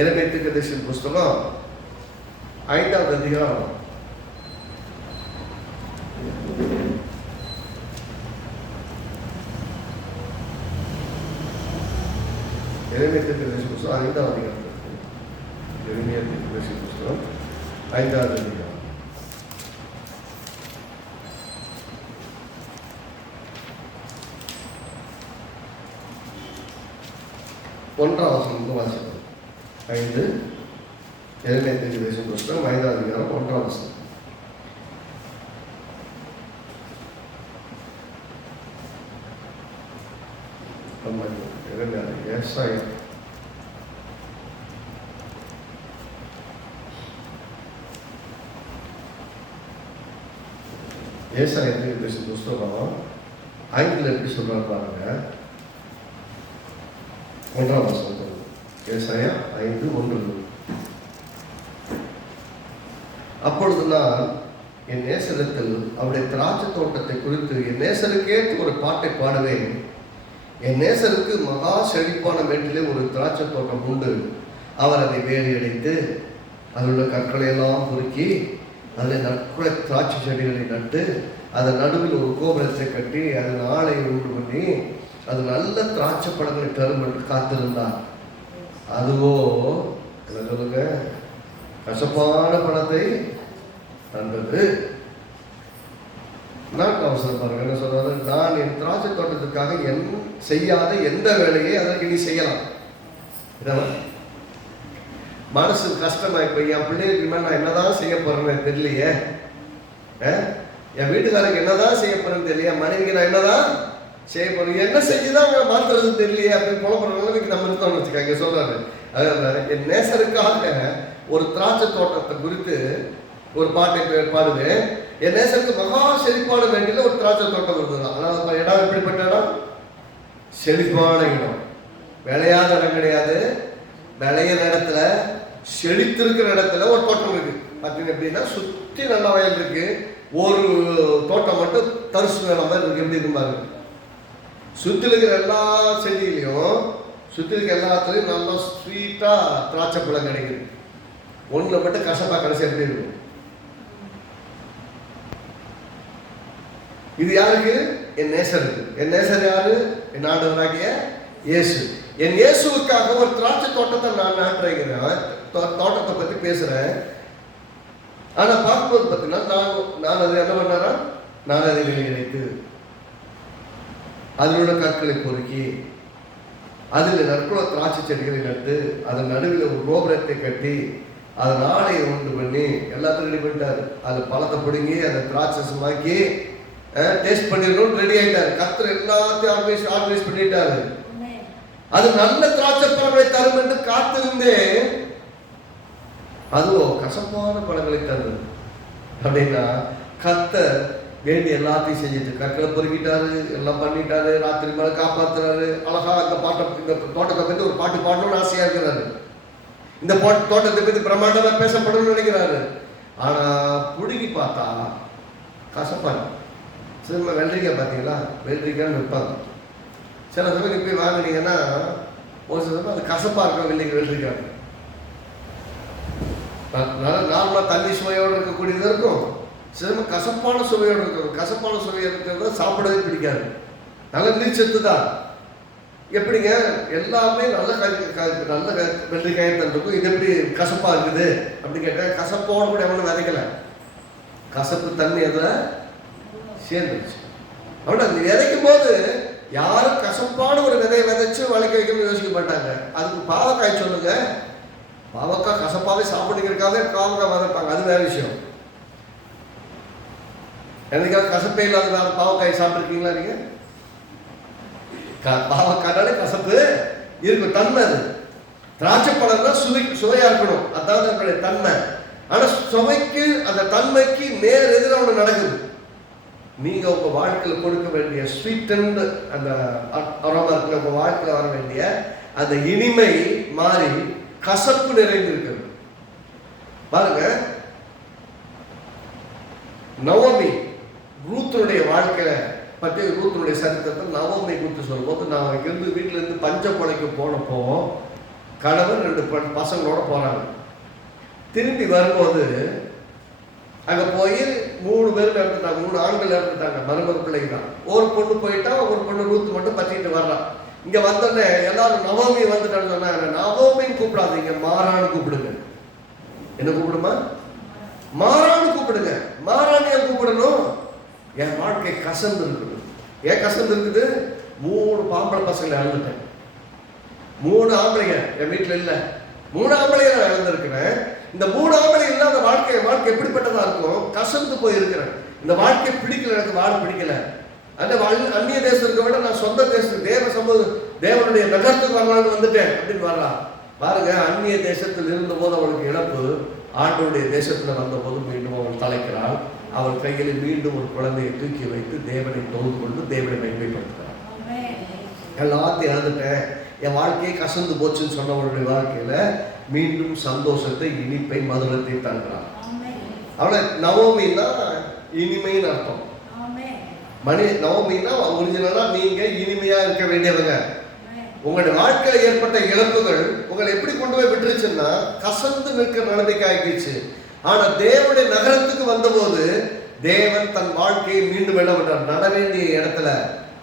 எரேமியா தீர்க்கதரிசி புஸ்தகம் 5வது அதிகாரம். எரேமியா தீர்க்கதரிசி புஸ்தகம் 5வது அதிகாரம். எரேமியா தீர்க்கதரிசி புஸ்தகம் 5வது அதிகாரம். 1ஆம் வசனம் வாசிப்போம். 5 எரேமியா தீர்க்கதரிசி புஸ்தகம் 5வது அதிகாரம் 1ஆம் வசனம். ஏசாயா தீர்க்கதரிசி புஸ்தகம் 5ல் எப்படி சொல்றாரு பாருங்க. 1ஆம் வசனம். ஏசாயா 5:1. அப்பொழுது நான் என் நேசரிடத்தில் அவருடைய திராட்சை தோட்டத்தை குறித்து என் நேசருக்கேற்ற ஒரு பாட்டை பாடுவேன். என் நேசருக்கு மகா செழிப்பான மேட்டிலே ஒரு திராட்சை தோட்டம் உண்டு. அவர் அதை வேலி அடைத்து அதோட கற்களை எல்லாம் பொறுக்கி அதில் நற்குலை திராட்சை செடிகளை நட்டு அதன் நடுவில் ஒரு கோபுரத்தை கட்டி அதன் ஆலை உண்டு பண்ணி அது நல்ல திராட்சை பழங்களை தரும் என்று காத்திருந்தார். அதுவோ சொல்லுங்க, கசப்பான பழத்தை தந்தது. அவசரம் பாருங்க என்ன சொல்றாரு. நான் என் திராட்சை தோட்டத்துக்காக செய்யாத எந்த வேலையை அதற்கு நீ செய்யலாம். மனசு கஷ்டமா, இப்ப என் பிள்ளைகளுக்கு நான் என்னதான் செய்ய போறேன்னு தெரியலையே, என் வீட்டுக்காரருக்கு என்னதான் செய்ய போறேன்னு தெரியல, மனைவிக்கு நான் என்னதான் செய்ய போறேன், என்ன செஞ்சுதான் அவங்க மாத்துறது தெரியலையே அப்படின்னு புலப்படுற நிலைமைக்கு நம்ம இருக்கோம்னு வச்சுக்காங்க. சொல்றாரு, என் நேசருக்காக ஒரு திராட்சை தோட்டத்தை குறித்து ஒரு பாட்டை பாடுவேன். என் நேசருக்கு மகா செழிப்பான வேண்டியில ஒரு திராட்சை தோட்டம் இருந்ததுதான். ஆனால் இடம் எப்படிப்பட்ட இடம்? செழிப்பான இடம். விளையாத இடம் கிடையாது. விளையிற இடத்துல, செழித்திருக்கிற இடத்துல ஒரு தோட்டம் இருக்கு. பார்த்தீங்க எப்படின்னா சுற்றி நல்ல வயல் இருக்கு. ஒரு தோட்டம் மட்டும் தரிசு நிலம் மாதிரி இருக்கு. எப்படி இருக்கு பாருங்க. சுற்றி இருக்கிற எல்லா செடியிலையும், சுற்றி இருக்கிற எல்லாத்துலையும் நல்லா ஸ்வீட்டா திராட்சை பழம் கிடைக்குது. ஒன்றுல மட்டும் கசப்பா கடைசி எப்படி இருக்கும். இது யாருக்கு? என் நேசருக்கு. என் நேசர் யாரு? என் ஆண்டவராகிய இயேசு. என் இயேசுவுக்காக ஒரு திராட்சை தோட்டத்தை நான் நாட்டுறேங்கிறேன். தோட்டத்தை பத்தி பேசுறேன். ஆனா பார்க்கும்போது பார்த்தீங்கன்னா நான் அதை என்ன பண்ணாரா, நான் அதை வெளியிட்டு அதில் உள்ள கற்களை பொறுக்கி அதில் நற்குல திராட்சை செடிகளை நட்டு அதன் நடுவில் ஒரு கோபுரத்தை கட்டி அதன் ஆடையை உண்டு பண்ணி எல்லாத்தையும் ரெடி பண்ணிட்டாரு. அதில் பழத்தை பிடுங்கி அதை திராட்சசமாக்கி டேஸ்ட் பண்ணிடணும் ரெடி ஆயிட்டாரு. கர்த்தர் எல்லாத்தையும் ஆர்கனைஸ் பண்ணிட்டாரு. அது நல்ல திராட்சை பழங்களை தரும் என்று காத்திருந்தேன். அதுவும் கசப்பான பழங்களை தருது. அப்படின்னா கர்த்தர் வேண்டி எல்லாத்தையும் செஞ்சுட்டு கற்களை பொறுக்கிட்டாரு, எல்லாம் பண்ணிட்டாரு, ராத்திரி மேல காப்பாத்துறாரு. அழகா இந்த பாட்டை, இந்த தோட்டத்தை பற்றி ஒரு பாட்டு பாடணும்னு ஆசையா இருக்கிறாரு. இந்த தோட்டத்தை பற்றி பிரம்மாண்டமா பேசப்படும் நினைக்கிறாரு. ஆனா புடுங்கி பார்த்தா கசப்பாங்க. சில வெள்ளரிக்காய் பார்த்தீங்களா, வெள்ளரிக்காய்னு விற்பாங்க. சில சமயம் போய் வாங்கினீங்கன்னா ஒரு சில சமயம் அது கசப்பா இருக்கும். வெள்ளரிக்காய் நார்மலாக தண்ணி சுவையோடு இருக்கக்கூடியது இருக்கும், சில கசப்பான சுவையோடு இருக்கும். கசப்பான சுவை இருக்கிறத சாப்பிடவே பிடிக்காது. நல்ல நீர்ச்சத்து தான். எப்படிங்க எல்லாமே நல்ல நல்ல வெள்ளரிக்காயத்தான் இருக்கும், இது எப்படி கசப்பா இருக்குது அப்படின்னு கேட்டா, கசப்போடு கூட எவனும் விதைக்கல, கசப்பு தண்ணி அதில் சேர்ந்துருச்சு. அப்படின்னா அந்த விதைக்கும் போது யாரும் கசப்பான ஒரு விதையை விதைச்சு வளைக்க வைக்கணும்னு யோசிக்க மாட்டாங்க. அதுக்கு பாவக்காய் சொல்லுங்க, பாவக்காய் கசப்பாவே சாப்பிடுங்கிறதுக்காக பாவக்காய் விதைப்பாங்க, அது வேற விஷயம். என்னைக்காவது கசப்பே இல்லாத பாவக்காய் சாப்பிட்டுருக்கீங்களா நீங்க? பாவக்காயாலே கசப்பு இருக்கும், தன்மை அது. திராட்சை பழம் தான் சுவையா இருக்கணும், அதாவது அதனுடைய தன்மை. ஆனா சுவைக்கு அந்த தன்மைக்கு நேர் எதிராக ஒன்று நடக்குது. நீங்க உங்க வாழ்க்கையில் கொடுக்க வேண்டிய ஸ்வீட் அண்ட் அந்த அரோமா இருக்கிற உங்க வாழ்க்கையில் வர வேண்டிய அந்த இனிமை மாறி கசப்பு நிறைந்திருக்கிறது. பாருங்க, நவோமி ரூத்துடைய வாழ்க்கையில பற்றி, ரூத்துடைய சரித்திரத்தை நவோமி குறித்து சொல்லும்போது, நான் இருந்து வீட்டில இருந்து பஞ்ச கொலைக்கு போனப்போ கணவன் 2 பசங்களோட போறாங்க. திரும்பி வரும்போது அங்கே போய் 3 பேர் இறந்துட்டாங்க, 3 ஆண்கள் இறந்துட்டாங்க, மருமக பிள்ளைங்க தான். ஒரு பொண்ணு போயிட்டா, ஒரு பொண்ணு ரூத்து மட்டும் பற்றிட்டு வர்றான். இங்கே வந்தோடனே எல்லாரும் நவோமி வந்துட்டான்னு சொன்னாங்க. நவோமின்னு கூப்பிடாதீங்க, மாறான்னு கூப்பிடுங்க. என்ன கூப்பிடுமா? மாறான்னு கூப்பிடுங்க. மாறான்னு ஏன் கூப்பிடணும்? என் வாழ்க்கை கசந்து இருக்குது. ஏன் கசந்து இருக்குது? 3 பாம்பளை பசங்களை இழந்துட்டேன். 3 ஆம்பளைங்க என் வீட்டில் இல்லை, 3 ஆம்பளைங்க நான் இழந்திருக்கிறேன். இந்த 3 ஆம்பளை இல்லாத வாழ்க்கை எப்படிப்பட்டதா இருக்கும்? கசந்து போயிருக்கிறேன். இந்த வாழ்க்கை பிடிக்கல, எனக்கு வாழ பிடிக்கல. அந்த அந்நிய தேசத்துக்கு விட நான் சொந்த தேசத்துக்கு, தேவ சமூகம், தேவனுடைய நகரத்துக்கு வரலான்னு வந்துட்டேன் அப்படின்னு வரலாம். பாருங்க, அந்நிய தேசத்தில் இருந்த போது அவளுக்கு இழப்பு, ஆண்டவருடைய தேசத்துல வந்த போது மீண்டும் அவள் தலைக்கிறாள். அவள் கையில் மீண்டும் ஒரு குழந்தையை தூக்கி வைத்து தேவனை தொழுது கொண்டு தேவனை மகிமைப்படுத்துகிறாள். எல்லாத்தையும் இழந்துட்டேன், என் வாழ்க்கையை கசந்து போச்சுன்னு சொன்னவளுடைய வாழ்க்கையில மீண்டும் சந்தோஷத்தை, இனிப்பை, மதுரத்தை தருகிறாள். அவளை நவோமின்னா இனிமைன்னு அர்த்தம். நவோமின்னா ஒரிஜினலா நீங்க இனிமையா இருக்க வேண்டியவங்க. உங்களுடைய வாழ்க்கையில் ஏற்பட்ட இழப்புகள் உங்களை எப்படி கொண்டு போய் விட்டுருச்சுன்னா கசந்து நிற்கிற நிலைமைக்கு ஆகிடுச்சு. ஆனா தேவனுடைய நகரத்துக்கு வந்தபோது தேவன் தன் வாழ்க்கையை மீண்டும் என்ன பண்றார்? நட வேண்டிய இடத்துல,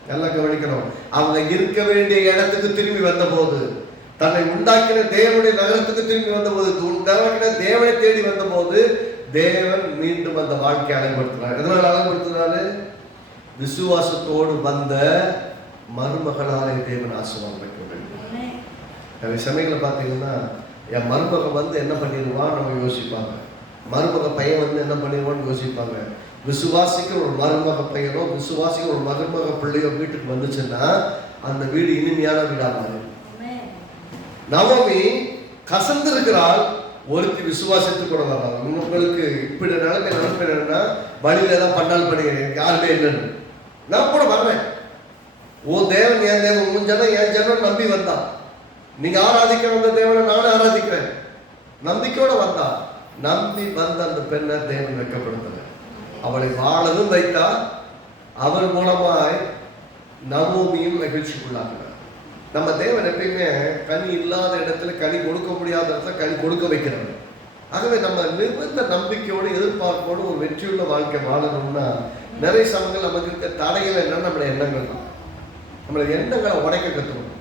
நல்லா கவனிக்கணும், அவங்க இருக்க வேண்டிய இடத்துக்கு திரும்பி வந்த போது, தன்னை உண்டாக்கின தேவனுடைய நகரத்துக்கு திரும்பி வந்த போது, உண்டாக்கின தேவனை தேடி வந்த போது தேவன் மீண்டும் அந்த வாழ்க்கையை அழகுபடுத்தினார். எதனால அழகுபடுத்தினாரு? விசுவாசத்தோடு வந்த மருமகளாலே தேவன் ஆசீர்வாதம் வைக்க வேண்டும். நிறைய சமயங்களை பார்த்தீங்கன்னா, என் மருமகன் வந்து என்ன பண்ணிடுவான்னு நம்ம யோசிப்பாங்க, மருமக பையன் வந்து என்ன பண்ணிடுவான்னு யோசிப்பாங்க. விசுவாசிக்கிற ஒரு மருமக பையனோ விசுவாசிக்கிற ஒரு மருமக பிள்ளையோ வீட்டுக்கு வந்துச்சுன்னா அந்த வீடு இனிமையான வீடாக மாறும். நவோமி கசந்து இருக்கிறாள், ஒருத்தி விசுவாசித்து கூட வர்றாங்க. உங்களுக்கு இப்படி நினைப்பு என்னன்னா, வழியில தான் பண்ணால் பண்ணுங்க, யாருமே இல்லைன்னு. நான் கூட வர்றேன், ஓ தேவன் என் தேவன், உன் ஜனம் என் ஜனம் நம்பி வந்தா, நீங்க ஆராதிக்க வந்த தேவனை நானும் ஆராதிக்கிறேன், நம்பிக்கையோட வந்தா. நம்பி வந்த அந்த பெண்ணை தேவன் வெட்கப்படுத்தல, அவளை வாழவும் வைத்தா. அவர் மூலமாய் நவோமியும் மகிழ்ச்சிக்குள்ளாகிறார். நம்ம தேவன் எப்பயுமே கனி இல்லாத இடத்துல கனி கொடுக்க முடியாத இடத்துல கனி கொடுக்க வைக்கிறார். ஆகவே நம்ம நிர்பந்த நம்பிக்கையோடு எதிர்பார்ப்போடு ஒரு வெற்றியுள்ள வாழ்க்கை வாழணும்னா நிறைய சமயங்கள் நமக்கு இருக்க தடைகள் என்னன்னா நம்மளுடைய எண்ணங்கள் தான். நம்மளுடைய எண்ணங்களை உடைக்க கற்றுக்கணும்.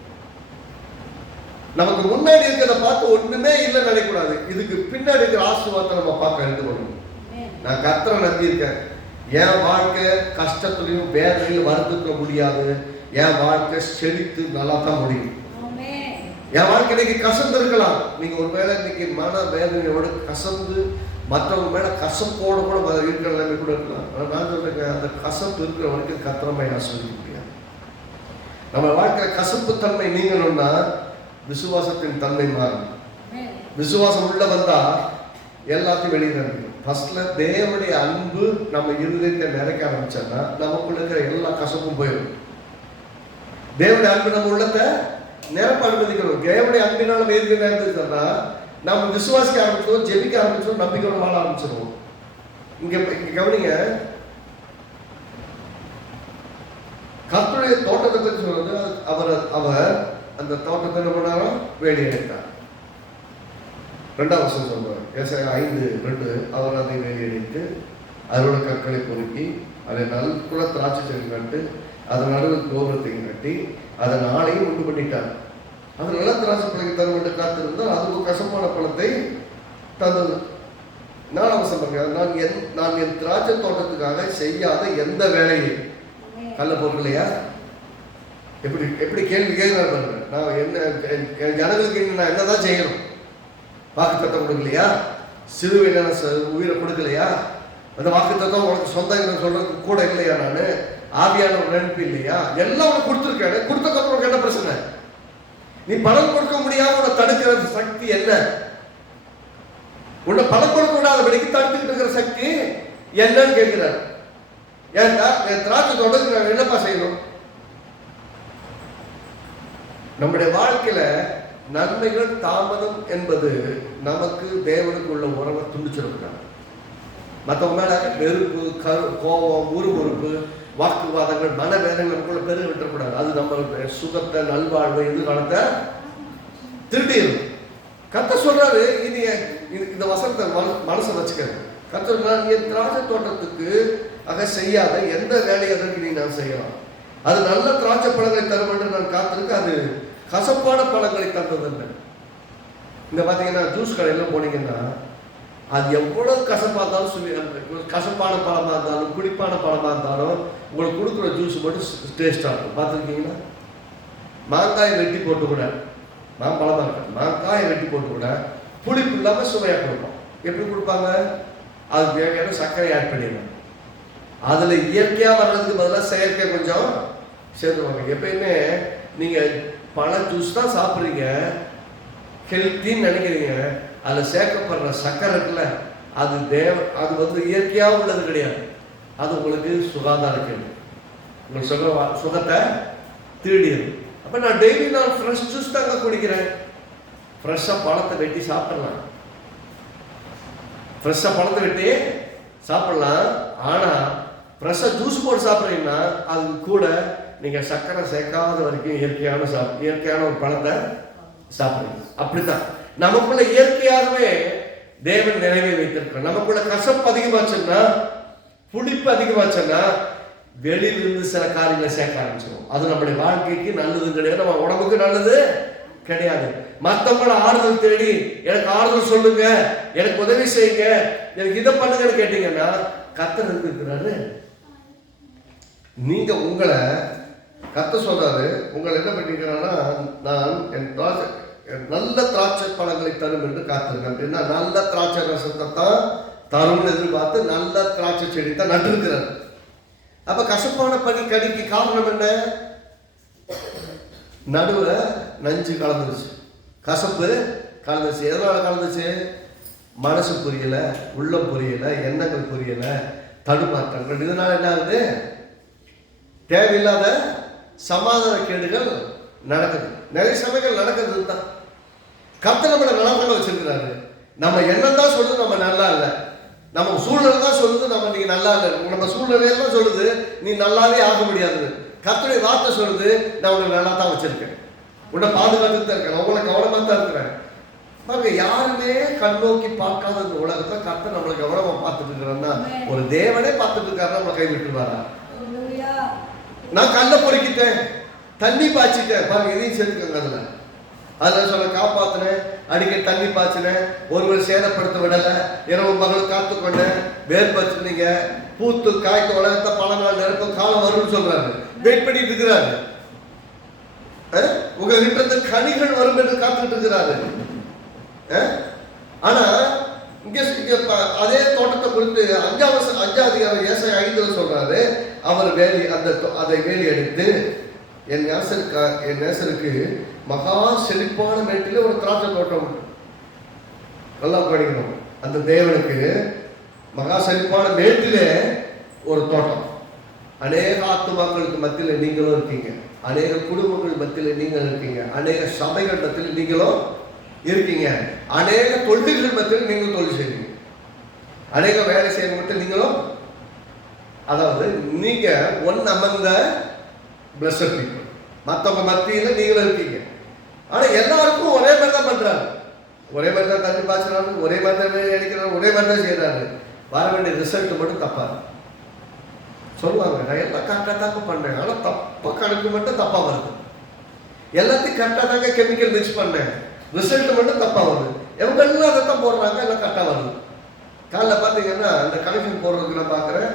நமக்கு முன்னாடி இருக்கிறத பார்த்து ஒண்ணுமே இல்லைன்னு நினைக்கூடாது, இதுக்கு பின்னாடி இருக்கிற ஆசீர்வாதத்தை நம்ம பார்க்க எடுத்துக்கணும். நான் கர்த்தரை நம்பி இருக்கேன், என் வாழ்க்கை கஷ்டத்துலையும் வேதனையும் வருத்துக்க முடியாது, என் வாழ்க்கை செழித்து நல்லா தான் முடியும். என் வாழ்க்கை இன்னைக்கு கசந்து இருக்கலாம், நீங்க ஒருவேளை இன்னைக்கு மன வேதனையோட கசந்து மற்றவங்க மேல கசப்போடு கூட இருக்கிற நிலைமை கூட இருக்கலாம். ஆனால் நான் சொல்றேன், அந்த கசப்பு இருக்கிற வரைக்கும் கத்திரமை ஆசீர்வதிக்க முடியாது. நம்ம வாழ்க்கையில கசப்பு தன்மை நீங்கணும்னா விசுவாசத்தின் தன்மை மாறும். விசுவாசம் உள்ள வந்தா எல்லாத்தையும் வெளியே நினைக்கணும். ஃபர்ஸ்ட்ல தேவனுடைய அன்பு நம்ம இருதயத்தை நிறைக்க ஆரம்பிச்சோம்னா நமக்குள்ள இருக்கிற எல்லா கசப்பும் போயிடும். தேவனுடைய அன்பு நம்ம உள்ளத்தை நிரப்ப அனுமதிக்கணும். தேவனுடைய அன்பினால் நம்ம எதுக்கு நேர்ந்துச்சோம்னா நம்ம விசுவாசிக்க ஆரம்பிச்சோம், ஜெபிக்க ஆரம்பிச்சோம், நம்பிக்கையோட வாழ ஆரம்பிச்சிருவோம். இங்க கவனிங்க, கர்த்தருடைய தோட்டத்தை பற்றி சொல்றது, அவர் அந்த தோட்டத்தை என்ன பண்ணாரோ வேலி அடைத்தார். 2ஆம் வசனம் சொல்றாரு, ஏசாயா 5:2, அவர் அதை வேலி அடைத்து அதோட கற்களை பொறுக்கி அதை நல்ல திராட்சை செடி நட்டு அதன் நடுவில் கோபுரத்தையும் கட்டி அதை நாளையும் உண்டு பண்ணிட்டார். அது நல்ல திராட்சை பழத்தை தரும் என்று காத்திருந்தால் அது ஒரு கசப்பான பழத்தை தந்தது. 4ஆம் வசனம், நான் என் திராட்சை தோட்டத்துக்காக செய்யாத எந்த வேலையை, கல்ல பொருளையா, எப்படி கேள்வி கேட்கிறார். நான் என்ன, என் ஜனங்களுக்கு நான் என்னதான் செய்யணும்? வாக்குத்தத்தம் கொடுக்கலையா? சிறுவையில உயிரை கொடுக்கலையா? அந்த வாக்குத்தத்தம் உனக்கு சொந்தம் சொல்றதுக்கு கூட இல்லையா? நான் ஆவியான நினைப்பு இல்லையா? எல்லாம் உனக்கு கொடுத்துருக்கேன். கொடுத்ததுக்கு உனக்கு என்ன பிரச்சனை? நீ பணம் கொடுக்க முடியாம உன்னை தடுக்கிற சக்தி என்ன? உன்னை பணம் கொடுக்க விடாதபடிக்கு தடுத்துக்கிட்டு இருக்கிற சக்தி என்னன்னு கேட்கிறார். ஏன்டா என் திராட்சை தோட்டத்துக்கு நான் என்னப்பா செய்யணும்? நம்முடைய வாழ்க்கையில நன்மைகள் தாமதம் என்பது நமக்கு தேவனுக்கு உள்ள உறவை துண்டிச்சிருக்கிறாங்க. மற்றவங்க மேல வெறுப்பு, கோபம், உருவறுப்பு, வாக்குவாதங்கள், மனவேதனை நமக்குள்ள பெருக விட்டுறக்கூடாது. அது நம்ம சுகத்தை, நல்வாழ்வை, எதிர்காலத்தை திருடிடும். கர்த்தர் சொல்றாரு, இது இந்த வசனத்தை மனசை வச்சுக்க. கர்த்தர், நான் என் திராட்சை தோட்டத்துக்கு செய்யாத எந்த வேலையை அதற்கு நீ நான் செய்யலாம். அது நல்ல திராட்சை பழங்களை தரும் என்று நான் காத்திருக்க, அது கசப்பான பழங்களை தந்ததில்லை. இங்க பாத்தீங்கன்னா ஜூஸ் கடையில போனீங்கன்னா அது எவ்வளவு கசப்பா இருந்தாலும் சொல்லி, கசப்பான பழமா இருந்தாலும் குடிப்பான பழமா இருந்தாலும் உங்களுக்கு கொடுக்குற ஜூஸ் மட்டும் டேஸ்டா இருக்கும். பார்த்துருக்கீங்களா? மாங்காயை வெட்டி போட்டு கூட, மாம்பழமா இருக்காது, மாங்காயை வெட்டி போட்டு கூட புளிப்பு இல்லாம சுவையா கொடுப்போம். எப்படி கொடுப்பாங்க? அது தேவையான சர்க்கரை ஆட் பண்ணிடுவாங்க. அதுல இயற்கையா வர்றதுக்கு பதிலாக செயற்கை கொஞ்சம் சேர்த்துவாங்க. எப்பயுமே நீங்க பழ ஜூஸ் தான் சாப்பிட்றீங்க, ஹெல்த்தின்னு நினைக்கிறீங்க, அதில் சேர்க்கப்படுற சர்க்கரை இருக்குல்ல, அது வந்து இயற்கையாக உள்ளது கிடையாது. அது உங்களுக்கு சுகாதாரம் கேடு, உங்களுக்கு சுகத்தை திருடியது. அப்போ நான் டெய்லி நான் ஃப்ரெஷ் ஜூஸ் தாங்க குடிக்கிறேன். ஃப்ரெஷ்ஷாக பழத்தை வெட்டி சாப்பிடலாம், ஃப்ரெஷ்ஷாக பழத்தை வெட்டி சாப்பிடலாம். ஆனால் ஃப்ரெஷ்ஷாக ஜூஸ் போட்டு சாப்பிட்றீங்கன்னா அது கூட நீங்கள் சர்க்கரை சேர்க்காத வரைக்கும் இயற்கையான ஒரு பழத்தை சாப்பிடுறீங்க. அப்படித்தான் நமக்குள்ள இயற்கையாகவே தேவன் நினைவை வைத்திருக்கிறார். நமக்குள்ள கசப்பு அதிகமாச்சுன்னா, புளிப்பு அதிகமாச்சுன்னா வெளியிலிருந்து சில காரியங்களை சேர்க்க ஆரம்பிச்சிடும். அது நம்முடைய வாழ்க்கைக்கு நல்லது கிடையாது, நம்ம உடம்புக்கு நல்லது கிடையாது. மற்றவங்கள ஆறுதல் தேடி எனக்கு ஆறுதல் சொல்லுங்க, எனக்கு உதவி செய்யுங்க, எனக்கு இதை பண்ணுங்கன்னு கேட்டீங்கன்னா கர்த்தர் இருக்கிறாரு. நீங்க உங்களை கர்த்தர் சொல்றாரு, உங்களை என்ன பண்ணிக்கிறான்னா, நான் என் நல்ல திராட்சை பழங்களை தரும் என்று காத்திருக்கேன். அப்படின்னா நல்ல திராட்சை ரசத்தை தான் தரும்னு எதிர்பார்த்து நல்ல திராட்சை செடி தான் நட்டிருக்கிறார். அப்ப கசப்பான கடிக்கு காரணம் என்ன? நடுவுல நஞ்சு கலந்துருச்சு, கசப்பு கலந்துச்சு. எதனால கலந்துச்சு? மனசு புரியல, உள்ளம் புரியல, எண்ணங்கள் புரியல, தடுமாற்றங்கள். இதனால என்ன ஆகுது? தேவையில்லாத சமாதான கேடுகள் நடக்குது. நிறைய சமயங்கள் நடக்கிறது தான். கர்த்தர் நம்மளை நலமாக வச்சிருக்கிறாரு. நம்ம என்னதான் சொல்லுது நம்ம நல்லா இல்லை, நம்ம சூழ்நிலை தான் சொல்லுது நம்ம நீங்க நல்லா இல்லை, நம்ம சூழ்நிலையெல்லாம் சொல்லுது நீ நல்லாவே ஆக முடியாது. கர்த்தருடைய வார்த்தை சொல்லுது நான் உன்னை நல்லா தான் வச்சிருக்கேன், உன்னை பாதுகாத்து தான் இருக்கேன், உங்களை கவனமாக தான் இருக்கிறேன். பாருங்க, யாருமே கண்ணோக்கி பார்க்காத இந்த உலகத்தை கர்த்தர் நம்மளை கவனமா பார்த்துட்டு இருக்கிறோம்னா, ஒரு தேவனே பார்த்துட்டு இருக்காரு, நம்மளை கைவிட்டுருவாரா? நான் கல்லை பொறுக்கிட்டேன், தண்ணி பாய்ச்சிட்டேன், பாருங்க இதையும் சேர்த்துக்கோங்க. அதில் சொல்ல காப்பாத்தினேன், அடிக்கடி தண்ணி பாய்ச்சினேன், ஒருவர் சேதப்படுத்த விடலை, இரவு மகள் காத்துக்கொண்டேன், வேர் பச்சுனீங்க, பூத்து காய்த்து உலகத்தை பல நாள் நிரப்பும் காலம் வரும்னு சொல்றாரு. வெயிட் பண்ணிட்டு இருக்கிறாரு. உங்ககிட்ட இருந்து கனிகள் வரும் என்று காத்துட்டு இருக்கிறாரு. ஆனா இங்க அதே தோட்டத்தை குறித்து 5ஆம் அதிகாரம் ஏசாயா 5 சொல்றாரு, அவர் அதை வேலி அடித்து என் நேசருக்கு மகா செழிப்பான மேட்டில ஒரு திராட்சை தோட்டம். நல்லா படிக்கணும். அந்த தேவனுக்கு மகா செழிப்பான மேட்டிலே ஒரு தோட்டம். அநேக ஆத்துமாக்களுக்கு மத்தியில் நீங்களும் இருக்கீங்க, அநேக குடும்பங்கள் மத்தியில் நீங்கள் இருக்கீங்க, அநேக சபைகள் மத்தியில் நீங்களும் இருக்கீங்க. அநேக தொழில்கள் மத்தியில் நீங்களும் தொழில் செய்வீங்க, அநேக வேலை செய்ய மத்தியில் நீங்களும், அதாவது நீங்க ஒன் அமர்ந்த பிளஸட் பீப்புள், மற்றவங்க மத்தியில் நீங்களும் இருக்கீங்க. ஆனா எல்லாருக்கும் ஒரே மாதிரி தான் பண்றாரு, ஒரே மாதிரி தான் தண்ணி பாய்ச்சுறாரு, ஒரே மாதிரி தான் வேலை அடிக்கிறாரு, ஒரே மாதிரி தான் செய்யறாரு. வர வேண்டிய ரிசல்ட் மட்டும் தப்பா சொல்லுவாங்க. நான் எல்லாம் கரெக்டாக தாங்க பண்ணேன், ஆனால் தப்பா கணக்கு மட்டும் தப்பா வருது. எல்லாத்தையும் கரெக்டாக தாங்க கெமிக்கல் மிக்ஸ் பண்ணேன், ரிசல்ட் மட்டும் தப்பா வருது. எவங்க எல்லாம் அதை தான் போடுறாங்க, எல்லாம் கரெக்டாக வருது. காலைல பார்த்தீங்கன்னா அந்த கனெக்ஷன் போடுறதுக்கு நான் பார்க்குறேன்,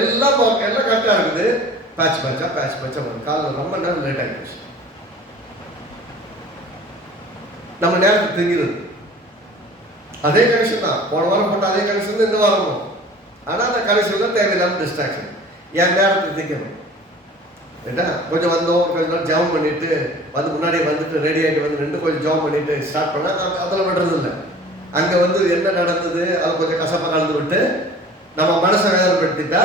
எல்லாம் கரெக்டாக இருக்குது, பேட்ச் பேட்சா வரும். காலைல ரொம்ப நேரம் லேட் ஆகிடுச்சு, நம்ம நேரத்துக்கு தெரியுது. அதே கனெக்ஷன் தான் போன வாரம் போட்ட அதே கனெக்ஷன் தான் இந்த வாரமும். ஆனால் அந்த கனெக்ஷன் தான் தேவையில்லாமல் டிஸ்ட்ராக்ஷன். என் நேரத்துக்கு திக்கணும் ஏட்டா, கொஞ்சம் வந்தோம், கொஞ்சம் நேரம் ஜாம் பண்ணிட்டு வந்து முன்னாடியே வந்துட்டு ரெடி ஆகிட்டு வந்து ரெண்டு கொஞ்சம் ஜாம் பண்ணிட்டு ஸ்டார்ட் பண்ணால் அதில் விடுறது இல்லை. அங்கே வந்து என்ன நடந்தது அதை கொஞ்சம் கசப்பாக கலந்து விட்டு நம்ம மனசை வேதனைப்படுத்திட்டா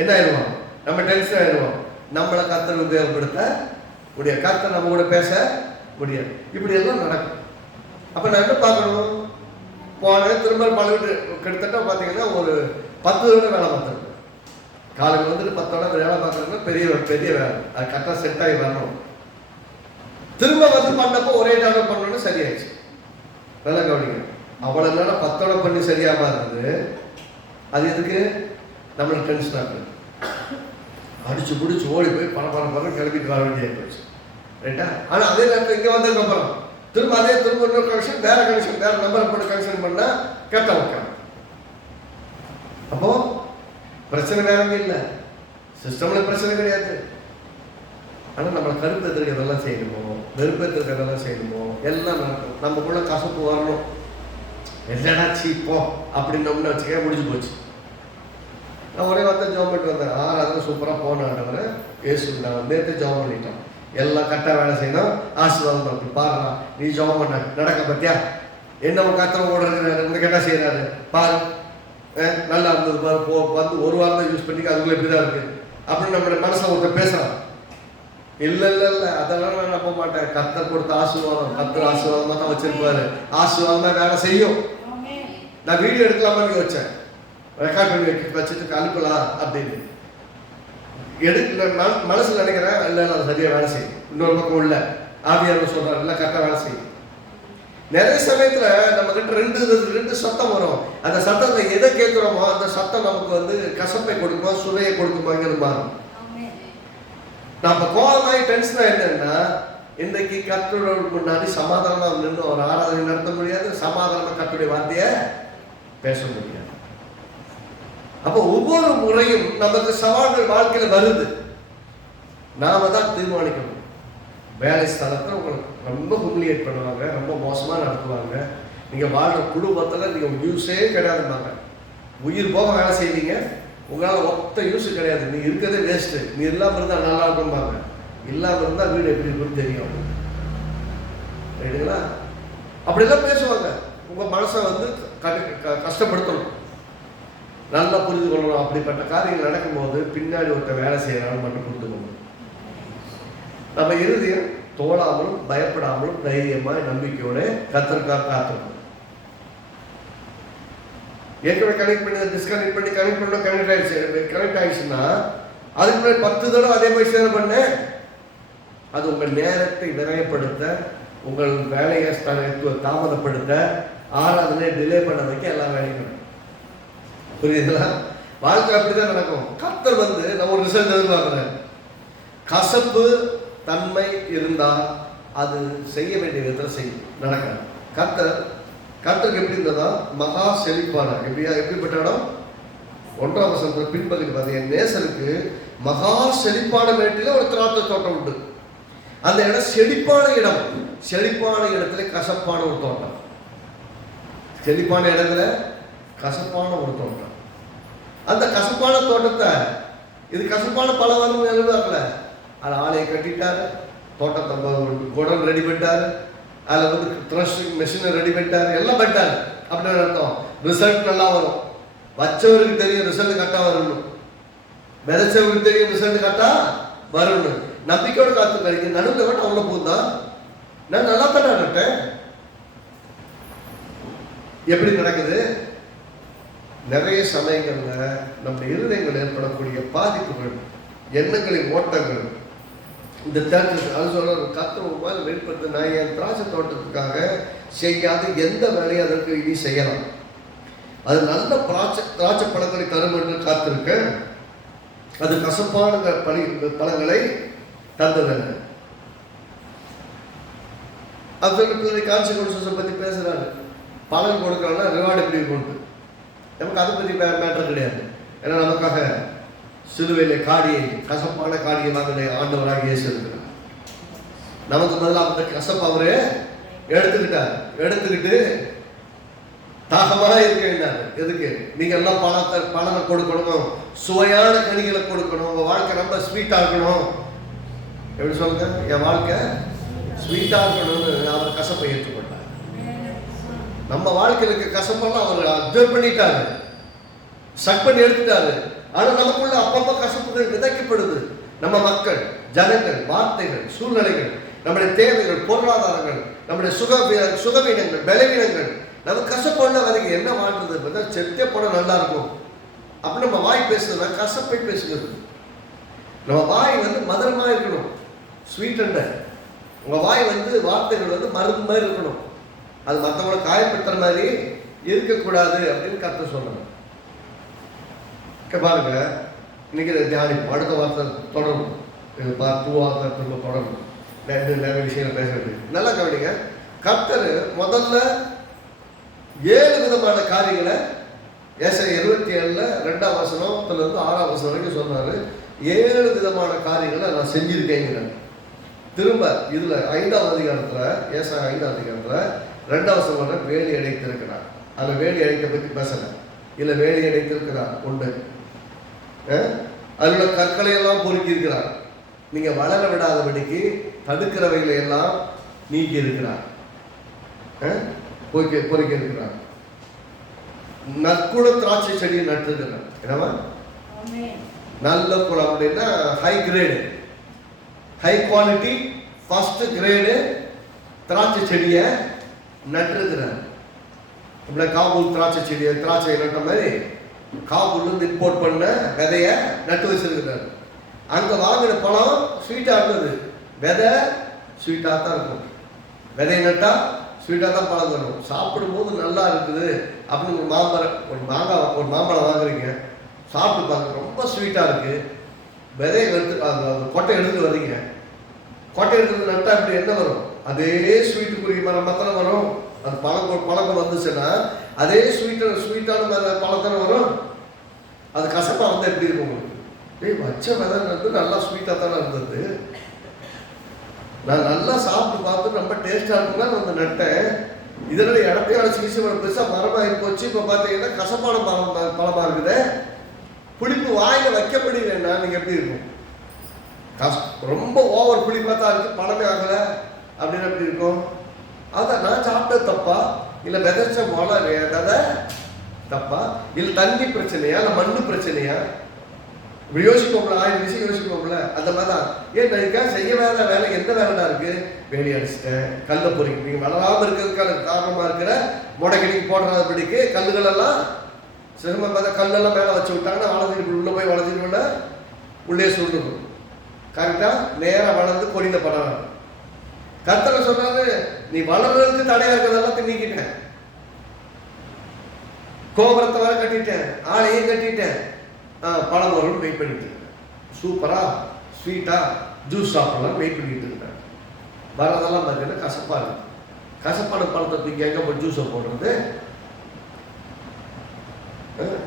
என்ன ஆயிடுவோம், நம்ம டென்ஷன் ஆயிடுவோம். நம்மளை கர்த்தர் உபயோகப்படுத்த முடியாது, கர்த்தர் நம்ம கூட பேச முடியாது. இப்படி எல்லாம் நடக்கும். அப்போ நான் என்ன பார்க்கணும், போன திரும்ப பழகிட்டு கிட்டத்தட்ட பார்த்தீங்கன்னா ஒரு 10 வருடம் வேலை பார்த்துருக்கேன். காலையில் வந்துட்டு 10 வருடம் வேலை பார்க்குறதுனா பெரிய பெரிய வேலை, அது கரெக்டாக செட் ஆகி வரணும். திரும்ப வந்து பண்ணப்போ ஒரே டாக்டர் பண்ணணும்னு சரியாயிடுச்சு. வேலை கவனிங்க, அவ்வளோ நேரம் 10 வருடம் பண்ணி சரியாம இருந்தது. அது எதுக்கு, நம்மளுக்கு டென்ஷன் ஆகுது, அடிச்சு பிடிச்சி ஓடி போய் பணம் கிளம்பிட்டு வர வேண்டியது போயிடுச்சு, ரைட்டா? ஆனால் அதே நேரத்தில் இங்கே வந்ததுக்கப்புறம் திரும்ப இன்னொரு கனெக்ஷன், வேற நம்பரை போட்டு கனெக்ஷன் பண்ணா கேட்ட வைக்கலாம். அப்போ பிரச்சனை வேற இல்லை, சிஸ்டம்ல பிரச்சனை கிடையாது. ஆனால் நம்மளை கருப்பேற்றுக்கு எதெல்லாம் செய்யணுமோ, வெறுப்பேற்றுக்கு எதெல்லாம் செய்யணுமோ எல்லாம் நடக்கும். நமக்குள்ள கசப்பு வரணும், என்னடா சீப்போ அப்படின்னோம்னு வச்சுக்க முடிஞ்சு போச்சு. நான் ஒரே வார்த்தை ஜாப் பண்ணிட்டு வந்தேன், அதெல்லாம் சூப்பராக போனாண்டவரை ஏசு நான் நேற்று ஜாப் பண்ணிட்டோம், எல்லாம் கரெக்டாக வேலை செய்யணும், ஆசீர்வாதம் அப்படி பாருடா, நீ ஜாப் பண்ண நடக்க பத்தியா, என்ன கத்திரம் ஓடுறது இந்த என்ன செய்யறாரு பாரு, நல்லா இருந்தது பாரு, வந்து ஒரு வாரம் தான் யூஸ் பண்ணி அதுக்குள்ள இப்படிதான் இருக்கு அப்படின்னு நம்மளுடைய மனசில் ஒருத்தர் பேசுறான். இல்லை அதெல்லாம் நான் நம்ப மாட்டேன். கர்த்தர் கொடுத்த ஆசீர்வாதம், கர்த்தர் ஆசீர்வாதமாக தான் வச்சிருப்பாரு, ஆசீர்வாதமா வேலை செய்யும். நான் வீடியோ எடுக்கலாமான்னு யோசிச்சேன், ரெக்கார்ட் பண்ணி வச்சுட்டு அனுப்பலாம் அப்படின்னு மனசுல நினைக்கிறேன். இல்லை அது சரியா வேலை செய்யும். இன்னொரு பக்கம் உள்ள ஆவியார் சொல்றாரு, இல்லை கரெக்டாக வேலை செய்யும். நிறைய சமயத்துல நம்ம கிட்ட ரெண்டு சத்தம் வரும். அந்த சத்தத்தை எதை கேட்கிறோமோ அந்த சத்தம் நமக்கு வந்து கசப்பை கொடுக்குமா சுவையை கொடுக்குமாங்கிறது மாறும். நம்ம கோபமாகி டென்ஷனா என்னன்னா, இன்றைக்கு கர்த்தரோட முன்னாடி சமாதானமா நின்று ஒரு ஆராதனை நடத்த முடியாது, சமாதானமா கர்த்தருடைய வார்த்தையை பேச முடியாது. அப்போ ஒவ்வொரு முறையும் நமக்கு சவால்கள் வாழ்க்கையில வருது, நாம தான் தீர்மானிக்கணும். வேலை ஸ்தலத்தில் உங்களுக்கு ரொம்ப ஹுமிலியேட் பண்ணுவாங்க, ரொம்ப மோசமாக நடத்துவாங்க. நீங்கள் வாழ்ற குடும்பத்தில் நீங்கள் யூஸே கிடையாதுப்பாங்க, உயிர் போக வேலை செய்வீங்க, உங்களால் ஒத்த யூஸு கிடையாது, நீ இருக்கிறதே வேஸ்ட்டு, நீ இல்லாமல் இருந்தால் நல்லா இருக்கும்பாங்க, இல்லாமல் இருந்தால் வீடு எப்படி இருக்குன்னு தெரியும், ரைட்டுங்களா? அப்படிலாம் பேசுவாங்க. உங்கள் மனசை வந்து கஷ்டப்படுத்தணும், நல்லா புரிந்து கொள்ளணும். அப்படிப்பட்ட காரியங்கள் நடக்கும்போது பின்னாடி ஒருத்தர் வேலை செய்யறான்னு மட்டும் புரிந்து கொள்ளணும். நம்ம இறுதியும் தோழாமலும் பயப்படாமலும் தைரியமாய் நம்பிக்கையோட கர்த்தருக்காக காத்திருக்கணும். ஏற்கனவே கனெக்ட் பண்ணி டிஸ்கனெக்ட் பண்ணி கனெக்ட் ஆயிடுச்சுன்னா அதுக்கு முன்னாடி 10 தடவை அதே மாதிரி சேவை பண்ண, அது உங்கள் நேரத்தை விரயப்படுத்த, உங்கள் வேலையை தாமதப்படுத்த, ஆராதனை டிலே பண்ண வைக்க எல்லா வேலையும் புரியுதுங்களா? வாழ்க்கை அப்படிதான் நடக்கும். கர்த்தர் வந்து நம்ம ஒரு ரிசல்ட் எதிர்பார்க்கிறேன். கசப்பு தன்மை இருந்தால் அது செய்ய வேண்டிய விதத்தில் செய்யும் நடக்காது. கர்த்தருக்கு எப்படி இருந்ததா, மகா செழிப்பான எப்படிப்பட்ட இடம், 1ஆம் வசனத்துல பின்பகுதி பார்த்தீங்க, நேசருக்கு மகா செழிப்பான மேட்டில ஒரு திராட்சை தோட்டம் உண்டு. அந்த இடம் செழிப்பான இடம், செழிப்பான இடத்துல கசப்பான ஒரு தோட்டம், செழிப்பான இடத்துல கசப்பான ஒரு தோட்டம். அந்த கசப்பான தோட்டத்தை இது கசப்பான பல வரும் எழுதாக்கல, அதில் ஆலையை கட்டிட்டாரு, தோட்டத்தை குடம் ரெடி பண்ணிட்டாரு, அதில் வந்து த்ரஷிங் மெஷினை ரெடி பண்ணிட்டாரு, எல்லாம் பண்ணிட்டாரு. அப்படின்னு அர்த்தம் ரிசல்ட் நல்லா வரும். வச்சவருக்கு தெரியும் ரிசல்ட் கரெக்டாக வரணும், விதைச்சவருக்கு தெரியும் ரிசல்ட் கரெக்டாக வரணும். நம்பிக்கையோடு காத்து கழிங்க. நடுவில் விட்டு அவ்வளோ போகுதான், நான் நல்லா தானே நட்டேன், எப்படி நடக்குது? நிறைய சமயங்கள்ல நம்முடைய இருதயங்கள் ஏற்படக்கூடிய பாதிப்புகள், எண்ணங்களின் ஓட்டங்கள், இந்த தேர்தல் அது சொல்ற கத்தர் வெளிப்படுத்த, நான் என் திராட்சை தோட்டத்துக்காக செய்யாத எந்த வேலையும் அதற்கு இனி செய்யலாம், அது நல்ல திராட்சை பழங்களை தரும் என்று காத்திருக்க, அது கசப்பான பழங்களை தந்ததன. அப்படி கான்சிக்வன்சஸை பற்றி பேசுகிறாரு. பலன் கொடுக்கறோம்னா ரிவார்டு எப்படி கொண்டு, நமக்கு அதை பற்றி மேட்டர் கிடையாது. ஏன்னா நமக்காக சிலுவையிலே காடியை, கசப்பான காடியை வாங்கின ஆண்டவராக இயேசு இருக்கிறார். நமக்கு பதிலாக அந்த கசப்பு அவரே எடுத்துக்கிட்டு தாகமாக இருக்கிறார். எதுக்கு? நீங்கள் எல்லாம் பலனை கொடுக்கணும், சுவையான கனிகளை கொடுக்கணும், உங்கள் வாழ்க்கை ரொம்ப ஸ்வீட்டாக இருக்கணும். எப்படி சொல்லுங்க? என் வாழ்க்கை ஸ்வீட்டாக இருக்கணும்னு அவர் கசப்பை ஏற்றுக்கொண்டார். நம்ம வாழ்க்கையில் இருக்க கசப்பெல்லாம் அவர் அப்சர்வ் பண்ணிட்டாரு, சட் பண்ணி எடுத்துட்டாரு. ஆனால் நமக்குள்ள அப்பப்போ கசப்புகள் விதைக்கப்படுது. நம்ம மக்கள், ஜனங்கள், வார்த்தைகள், சூழ்நிலைகள், நம்முடைய தேவைகள், பொருளாதாரங்கள், நம்முடைய சுகவீனங்கள், பலவீனங்கள், நம்ம கசப்பொண்ண வரைக்கும் என்ன வாழ்றது? பார்த்தா செத்தே போட நல்லா இருக்கும் அப்படின்னு நம்ம வாய் பேசுறதுனா கசப்பை பேசுகிறது. நம்ம வாய் மதுரமாக இருக்கணும், ஸ்வீட் அண்ட. உங்கள் வாய் வார்த்தைகள் மருந்து மாதிரி இருக்கணும். அது மற்றவங்களை காயப்படுத்துற மாதிரி இருக்கக்கூடாது அப்படின்னு கருத்து சொன்னாங்க. பாருங்க, இன்னைக்கு தியானிப்போம். அடுத்த வார்த்தை தொடரும், பார்த்து வார்த்தை திரும்ப தொடரும். நிறைய விஷயங்கள் பேச வேண்டியது. நல்லா கவனிங்க. கர்த்தர் முதல்ல 7 விதமான காரியங்களை ஏசாயா 27 2ஆம் வசனத்திலிருந்து 6ஆம் வசனம் வரைக்கும் சொன்னாரு. 7 விதமான காரியங்களை நான் செஞ்சிருக்கேங்கிறேன். திரும்ப இதுல 5ஆம் அதிகாரத்துல, ஏசாயா 5ஆம் அதிகாரத்துல 2ஆம் வசனம் வேலி அடைத்திருக்கிறார். அதில் வேலி அடைத்த பற்றி பேசல. இல்லை, வேலி அடைத்திருக்கிறார் உண்டு. அதில் உள்ள கற்களை எல்லாம் பொறுக்கி இருக்கிறார். நீங்க வளர விடாதபடிக்கு தடுக்கிறவைகளை எல்லாம் நீக்கி இருக்கிறார், பொறுக்கி இருக்கிறார். நற்குல திராட்சை செடியை நட்டுருக்கிறார். என்னவா? நல்ல குளம் அப்படின்னா high grade, high quality, first grade திராட்சை செடியை நட்டுருக்கிறார். இப்படி காபூல் திராட்சை செடியை, திராட்சை நட்ட மாதிரி காபூல்லேருந்து இம்போர்ட் பண்ண விதைய நட்டு வச்சிருக்கிறார். அங்கே வாங்கின பழம் ஸ்வீட்டாக இருந்தது, விதை ஸ்வீட்டாக தான் இருக்கும். விதையை நட்டால் ஸ்வீட்டாக தான் பழம் தரும். சாப்பிடும்போது நல்லா இருக்குது அப்படின்னு ஒரு மாம்பழம் வாங்குறீங்க, சாப்பிட்டு பாருங்க, ரொம்ப ஸ்வீட்டாக இருக்குது. விதையை எடுத்து கொட்டை எடுத்துட்டு வர்றீங்க, கொட்டை எடுத்து நட்டால் இப்படி என்ன வரும்? அதே ஸ்வீட்டுக்குரிய மரம் மாத்திரம் வரும். அது பழக்கம் வந்துச்சுன்னா அதே ஸ்வீட்டான பழத்தான வரும். அது கசப்பாக எப்படி இருக்கும் உங்களுக்கு? வச்ச விதை நல்லா ஸ்வீட்டாக தானே இருந்தது, நான் நல்லா சாப்பிட்டு பார்த்து ரொம்ப டேஸ்டாக இருக்குன்னா நட்டேன். இதனால இடத்தையும் அழைச்சி பெருசாக மரமாக போச்சு. இப்போ பார்த்தீங்கன்னா கசப்பான பழமாக இருக்குது, புளிப்பு வாயில் வைக்க முடியலன்னா நீங்கள் எப்படி இருக்கும்? ரொம்ப ஓவர் புளிப்பாக தான் இருக்குது, பழமே ஆகலை அப்படின்னு எப்படி இருக்கும்? அதான் நான் சாப்பிட்டது தப்பா, இல்லை விதைச்ச விதை தப்பா, இல்லை தண்ணி பிரச்சனையா, இல்லை மண்ணு பிரச்சனையா? இப்படி யோசிப்போம்ல, 1000 விஷயம் யோசிப்போம்ல. அந்த மாதிரி தான் ஏன் நினைக்க செய்ய வேலை எந்த வேலைதான் இருக்கு? வேலி அடிச்சிட்டேன், கல்லை பொறிக்க, நீங்கள் வளராமல் இருக்கிறதுக்கான காரணமாக இருக்கிற முடக்கடிக்கு போடுறபடிக்கு கல்லுகள் எல்லாம் சிரமம் பார்த்தா கல்லெல்லாம் மேலே வச்சு விட்டாங்கன்னா வளர்ந்துட்டு உள்ளே போய் வளர்ந்துட்டு உள்ளே சொல்லணும். கரெக்டாக நேராக வளர்ந்து கொடியில் படம். கர்த்தர் சொன்னாரு, நீ வளர்றதுக்கு தடையா இருக்கிறதெல்லாம் நீக்கிட்டேன், கோபுரத்தை வர கட்டிட்டேன், ஆளையும் கட்டிட்டேன், பழம் வரும் வெயிட் பண்ணிட்டு இருக்கேன். சூப்பரா ஸ்வீட்டா ஜூஸ் சாப்பிடலாம் வெயிட் பண்ணிட்டு இருக்கேன். வரதெல்லாம் பார்த்தீங்கன்னா கசப்பா இருக்கு. கசப்பான பழத்தை தூக்கி எங்க போய் ஜூஸை போடுறது?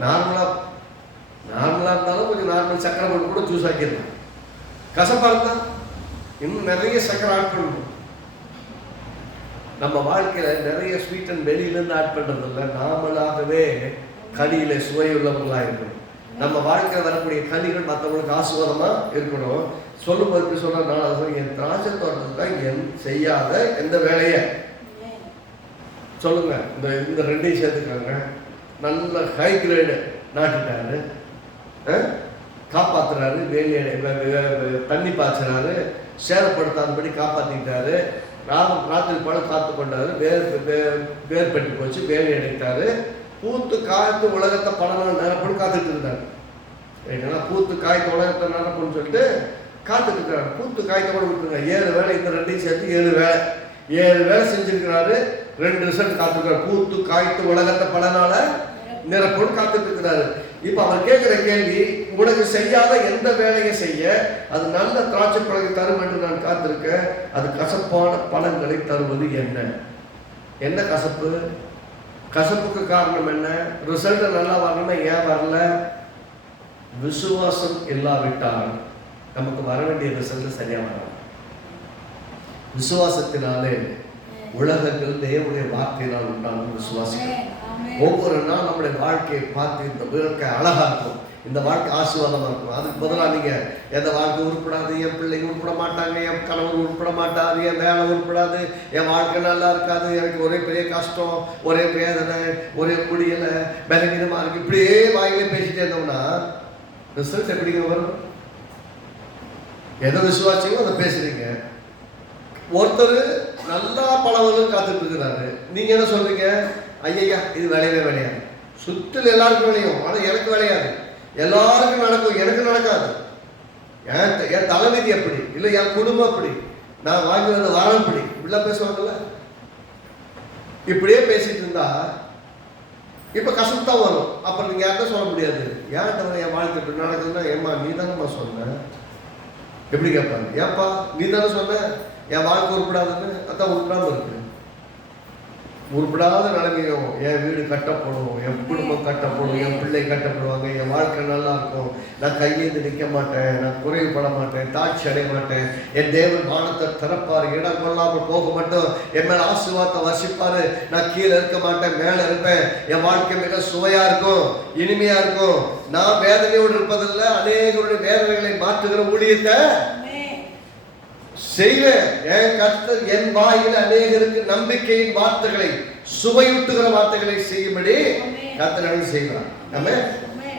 நார்மலா இருந்தாலும் கொஞ்சம் நார்மல் சக்கரை போட்டு கூட ஜூஸ் ஆக்கிடலாம். கசப்பா இருந்தா இன்னும் நிறைய சக்கரை ஆட் பண்ணணும். நம்ம வாழ்க்கையில நிறைய ஸ்வீட் அண்ட் வெளியிலேருந்து ஆட் பண்றது இல்லை, நாமளாகவே கனியில சுவை உள்ளவர்களா இருக்கணும். நம்ம வாழ்க்கையில் வரக்கூடிய கனிகள் மற்றவங்களுக்கு ஆசீர்வாதமா இருக்கணும். சொல்லும் போது சொல்ற என் திராட்சை தோட்டத்துக்கு செய்யாத எந்த வேலையை சொல்லுங்க. இந்த ரெண்டையும் சேர்த்துக்கிறாங்க. நல்ல ஹை கிரேடு நாட்டுட்டாரு, காப்பாத்துறாரு, வேலி தண்ணி பாய்ச்சுறாரு, சேதப்படுத்தாதபடி காப்பாத்திட்டாரு, ராத்திரி போல காத்து கொண்டாரு. வேர் பெட்டு போச்சு, வேலி அடைத்தாரு. பூத்து காய்த்து உலகத்தை படம் நிரப்பணும் காத்துட்டு இருந்தாரு. ரைட்டுங்களா? பூத்து காய்த்து உலகத்தை நிரப்பணும்னு சொல்லிட்டு காத்துட்டு இருக்கிறாரு. பூத்து காய்த்த கூட விட்டுருங்க. 7 வேலை, இந்த 2 சேர்த்து 7 வேலை செஞ்சிருக்கிறாரு. 2 ரிசல்ட் காத்துக்கிறார். பூத்து காய்த்து உலகத்தை பலனால நிரப்பணும் காத்துட்டு இருக்கிறாரு. இப்ப அவர் கேட்கிற கேள்வி, உனக்கு செய்யாத எந்த வேலையை செய்ய அது நல்ல திராட்சை பழத்தை தரும் என்று நான் காத்திருக்கேன், அது கசப்பான பழங்களை தருவது என்ன? என்ன கசப்பு? கசப்புக்கு காரணம் என்ன? ரிசல்ட் நல்லா வரணும்னா ஏன் வரல? விசுவாசம் இல்லாவிட்டால் நமக்கு வர வேண்டிய ரிசல்ட் சரியா வரலாம். விசுவாசத்தினாலே உலகங்கள் தேவனுடைய வார்த்தையினால் உண்டான விசுவாசிகள். ஒவ்வொரு நாள் நம்முடைய வாழ்க்கையை பார்த்து இந்த வாழ்க்கை அழகா இருக்கும், இந்த வாழ்க்கை ஆசீர்வாதமா இருக்கும். அதுக்கு பதிலாக நீங்க எந்த வாழ்க்கை உருப்படாது, என் பிள்ளைங்க உருப்பட மாட்டாங்க, என் கணவர் உருப்பட மாட்டாரு, என் வேலை உருப்படாது, என் வாழ்க்கை நல்லா இருக்காது, எனக்கு ஒரே பெரிய கஷ்டம், ஒரே வேதனை, ஒரே முடியலை, பலவீனமா இருக்கு, இப்படியே வாயிலே பேசிட்டே இருந்தோம்னா ரிசல்ட் எப்படிங்க வரும்? எதை விசுவாசிங்களோ அதை பேசுறீங்க. ஒருத்தர் நல்லா பழவர்கள் காத்துட்டு இருக்கிறாரு, நீங்க என்ன சொல்றீங்க? ஐயா இது விளையவே விளையாது. சுற்றில் எல்லாருக்கும் விளையும், ஆனா எனக்கு விளையாது. எல்லாருக்கும் நடக்கும், எனக்கு நடக்காது. என் தலைவிதி அப்படி இல்லை, என் குடும்பம் அப்படி, நான் வாங்கி வந்த வரம் அப்படி, இப்படிலாம் பேசுவாங்கல்ல. இப்படியே பேசிட்டு இருந்தா இப்ப கஷ்டம் வரும். அப்புறம் நீங்க யார்கிட்ட சொல்ல முடியாது, ஏன் என் வாழ்க்கை இப்படி நடக்குதுன்னா, ஏம்மா நீ தானேம்மா சொன்ன. எப்படி கேட்பாங்க? ஏப்பா நீ தானே சொன்ன என் வாழ்க்கை உருப்படாதுன்னு. அதான் உருப்படாம இருக்கு. உருப்படாத நிலைமையும், என் வீடு கட்டப்படும், என் குடும்பம் கட்டப்படும், என் பிள்ளை கட்டப்படுவாங்க, என் வாழ்க்கை நல்லா இருக்கும், நான் கையேந்து நிற்க மாட்டேன், நான் குறைவுபட மாட்டேன், தாட்சி அடைய மாட்டேன், என் தேவன் வானத்தை திறப்பாரு, இடம் கொள்ளாமல் போக மாட்டோம், என் மேல ஆசீர்வாதத்தை வசிப்பாரு, நான் கீழே இருக்க மாட்டேன், மேலே இருப்பேன், என் வாழ்க்கை மிக சுவையா இருக்கும், இனிமையா இருக்கும், நான் வேதனையோடு இருப்பதில்லை, அநேகருடைய வேதனைகளை மாற்றுகிற ஊழியத்தை செய்வேன். என் கர்த்தர் என் வாயில் அநேகருக்கு நம்பிக்கையின் வார்த்தைகளை, சுவையூட்டுகிற வார்த்தைகளை செய்யும்படி கர்த்தர் செய்வார்.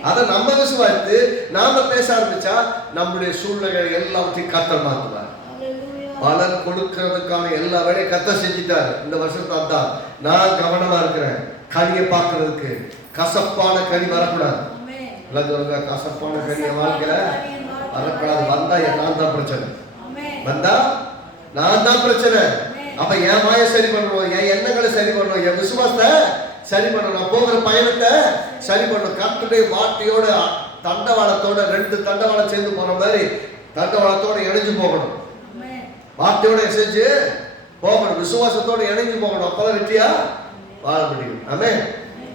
அதை நம்ம விசுவாசித்து நாம பேச ஆரம்பிச்சா நம்முடைய சூழ்நிலைகளை எல்லாத்தையும் கர்த்தர் மாற்றுவார். பலன் கொடுக்கிறதுக்கான எல்லா வேலையும் கர்த்தர் செஞ்சுட்டார். இந்த வருஷத்தை தான் நான் கவனமா இருக்கிறேன். கனியை பார்க்கறதுக்கு கசப்பான கனி வரக்கூடாது. கசப்பான கனியை வாழ்க்கையில வரக்கூடாது. வந்தா நான் தான் பிரச்சனை, வந்தா நான் தான் பிரச்சனை. அப்ப என் மாய சரி பண்ணணும், என் எண்ணங்களை சரி பண்ணணும், என் விசுவாசத்தை சரி பண்ணணும், நான் போகிற பயணத்தை சரி பண்ணணும். கர்த்தருடைய வார்த்தையோட தண்டவாளத்தோட 2 தண்டவாளம் சேர்ந்து போன மாதிரி தண்டவாளத்தோட இணைஞ்சு போகணும். வார்த்தையோட செஞ்சு போகணும், விசுவாசத்தோட இணைஞ்சு போகணும். அப்பதான் வெற்றியா வாழ முடியும். ஆமென்.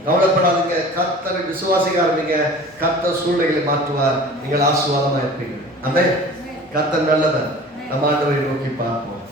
கவலைப்படாதீங்க, கர்த்தரை விசுவாசிக்க ஆரம்பிங்க, கர்த்தர் சூழ்நிலைகளை மாற்றுவார், நீங்கள் ஆசீர்வாதமா இருப்பீங்க. ஆமென். கர்த்தர் நல்லவர். நம்ம ஆண்டவரை நோக்கி பார்ப்போம்.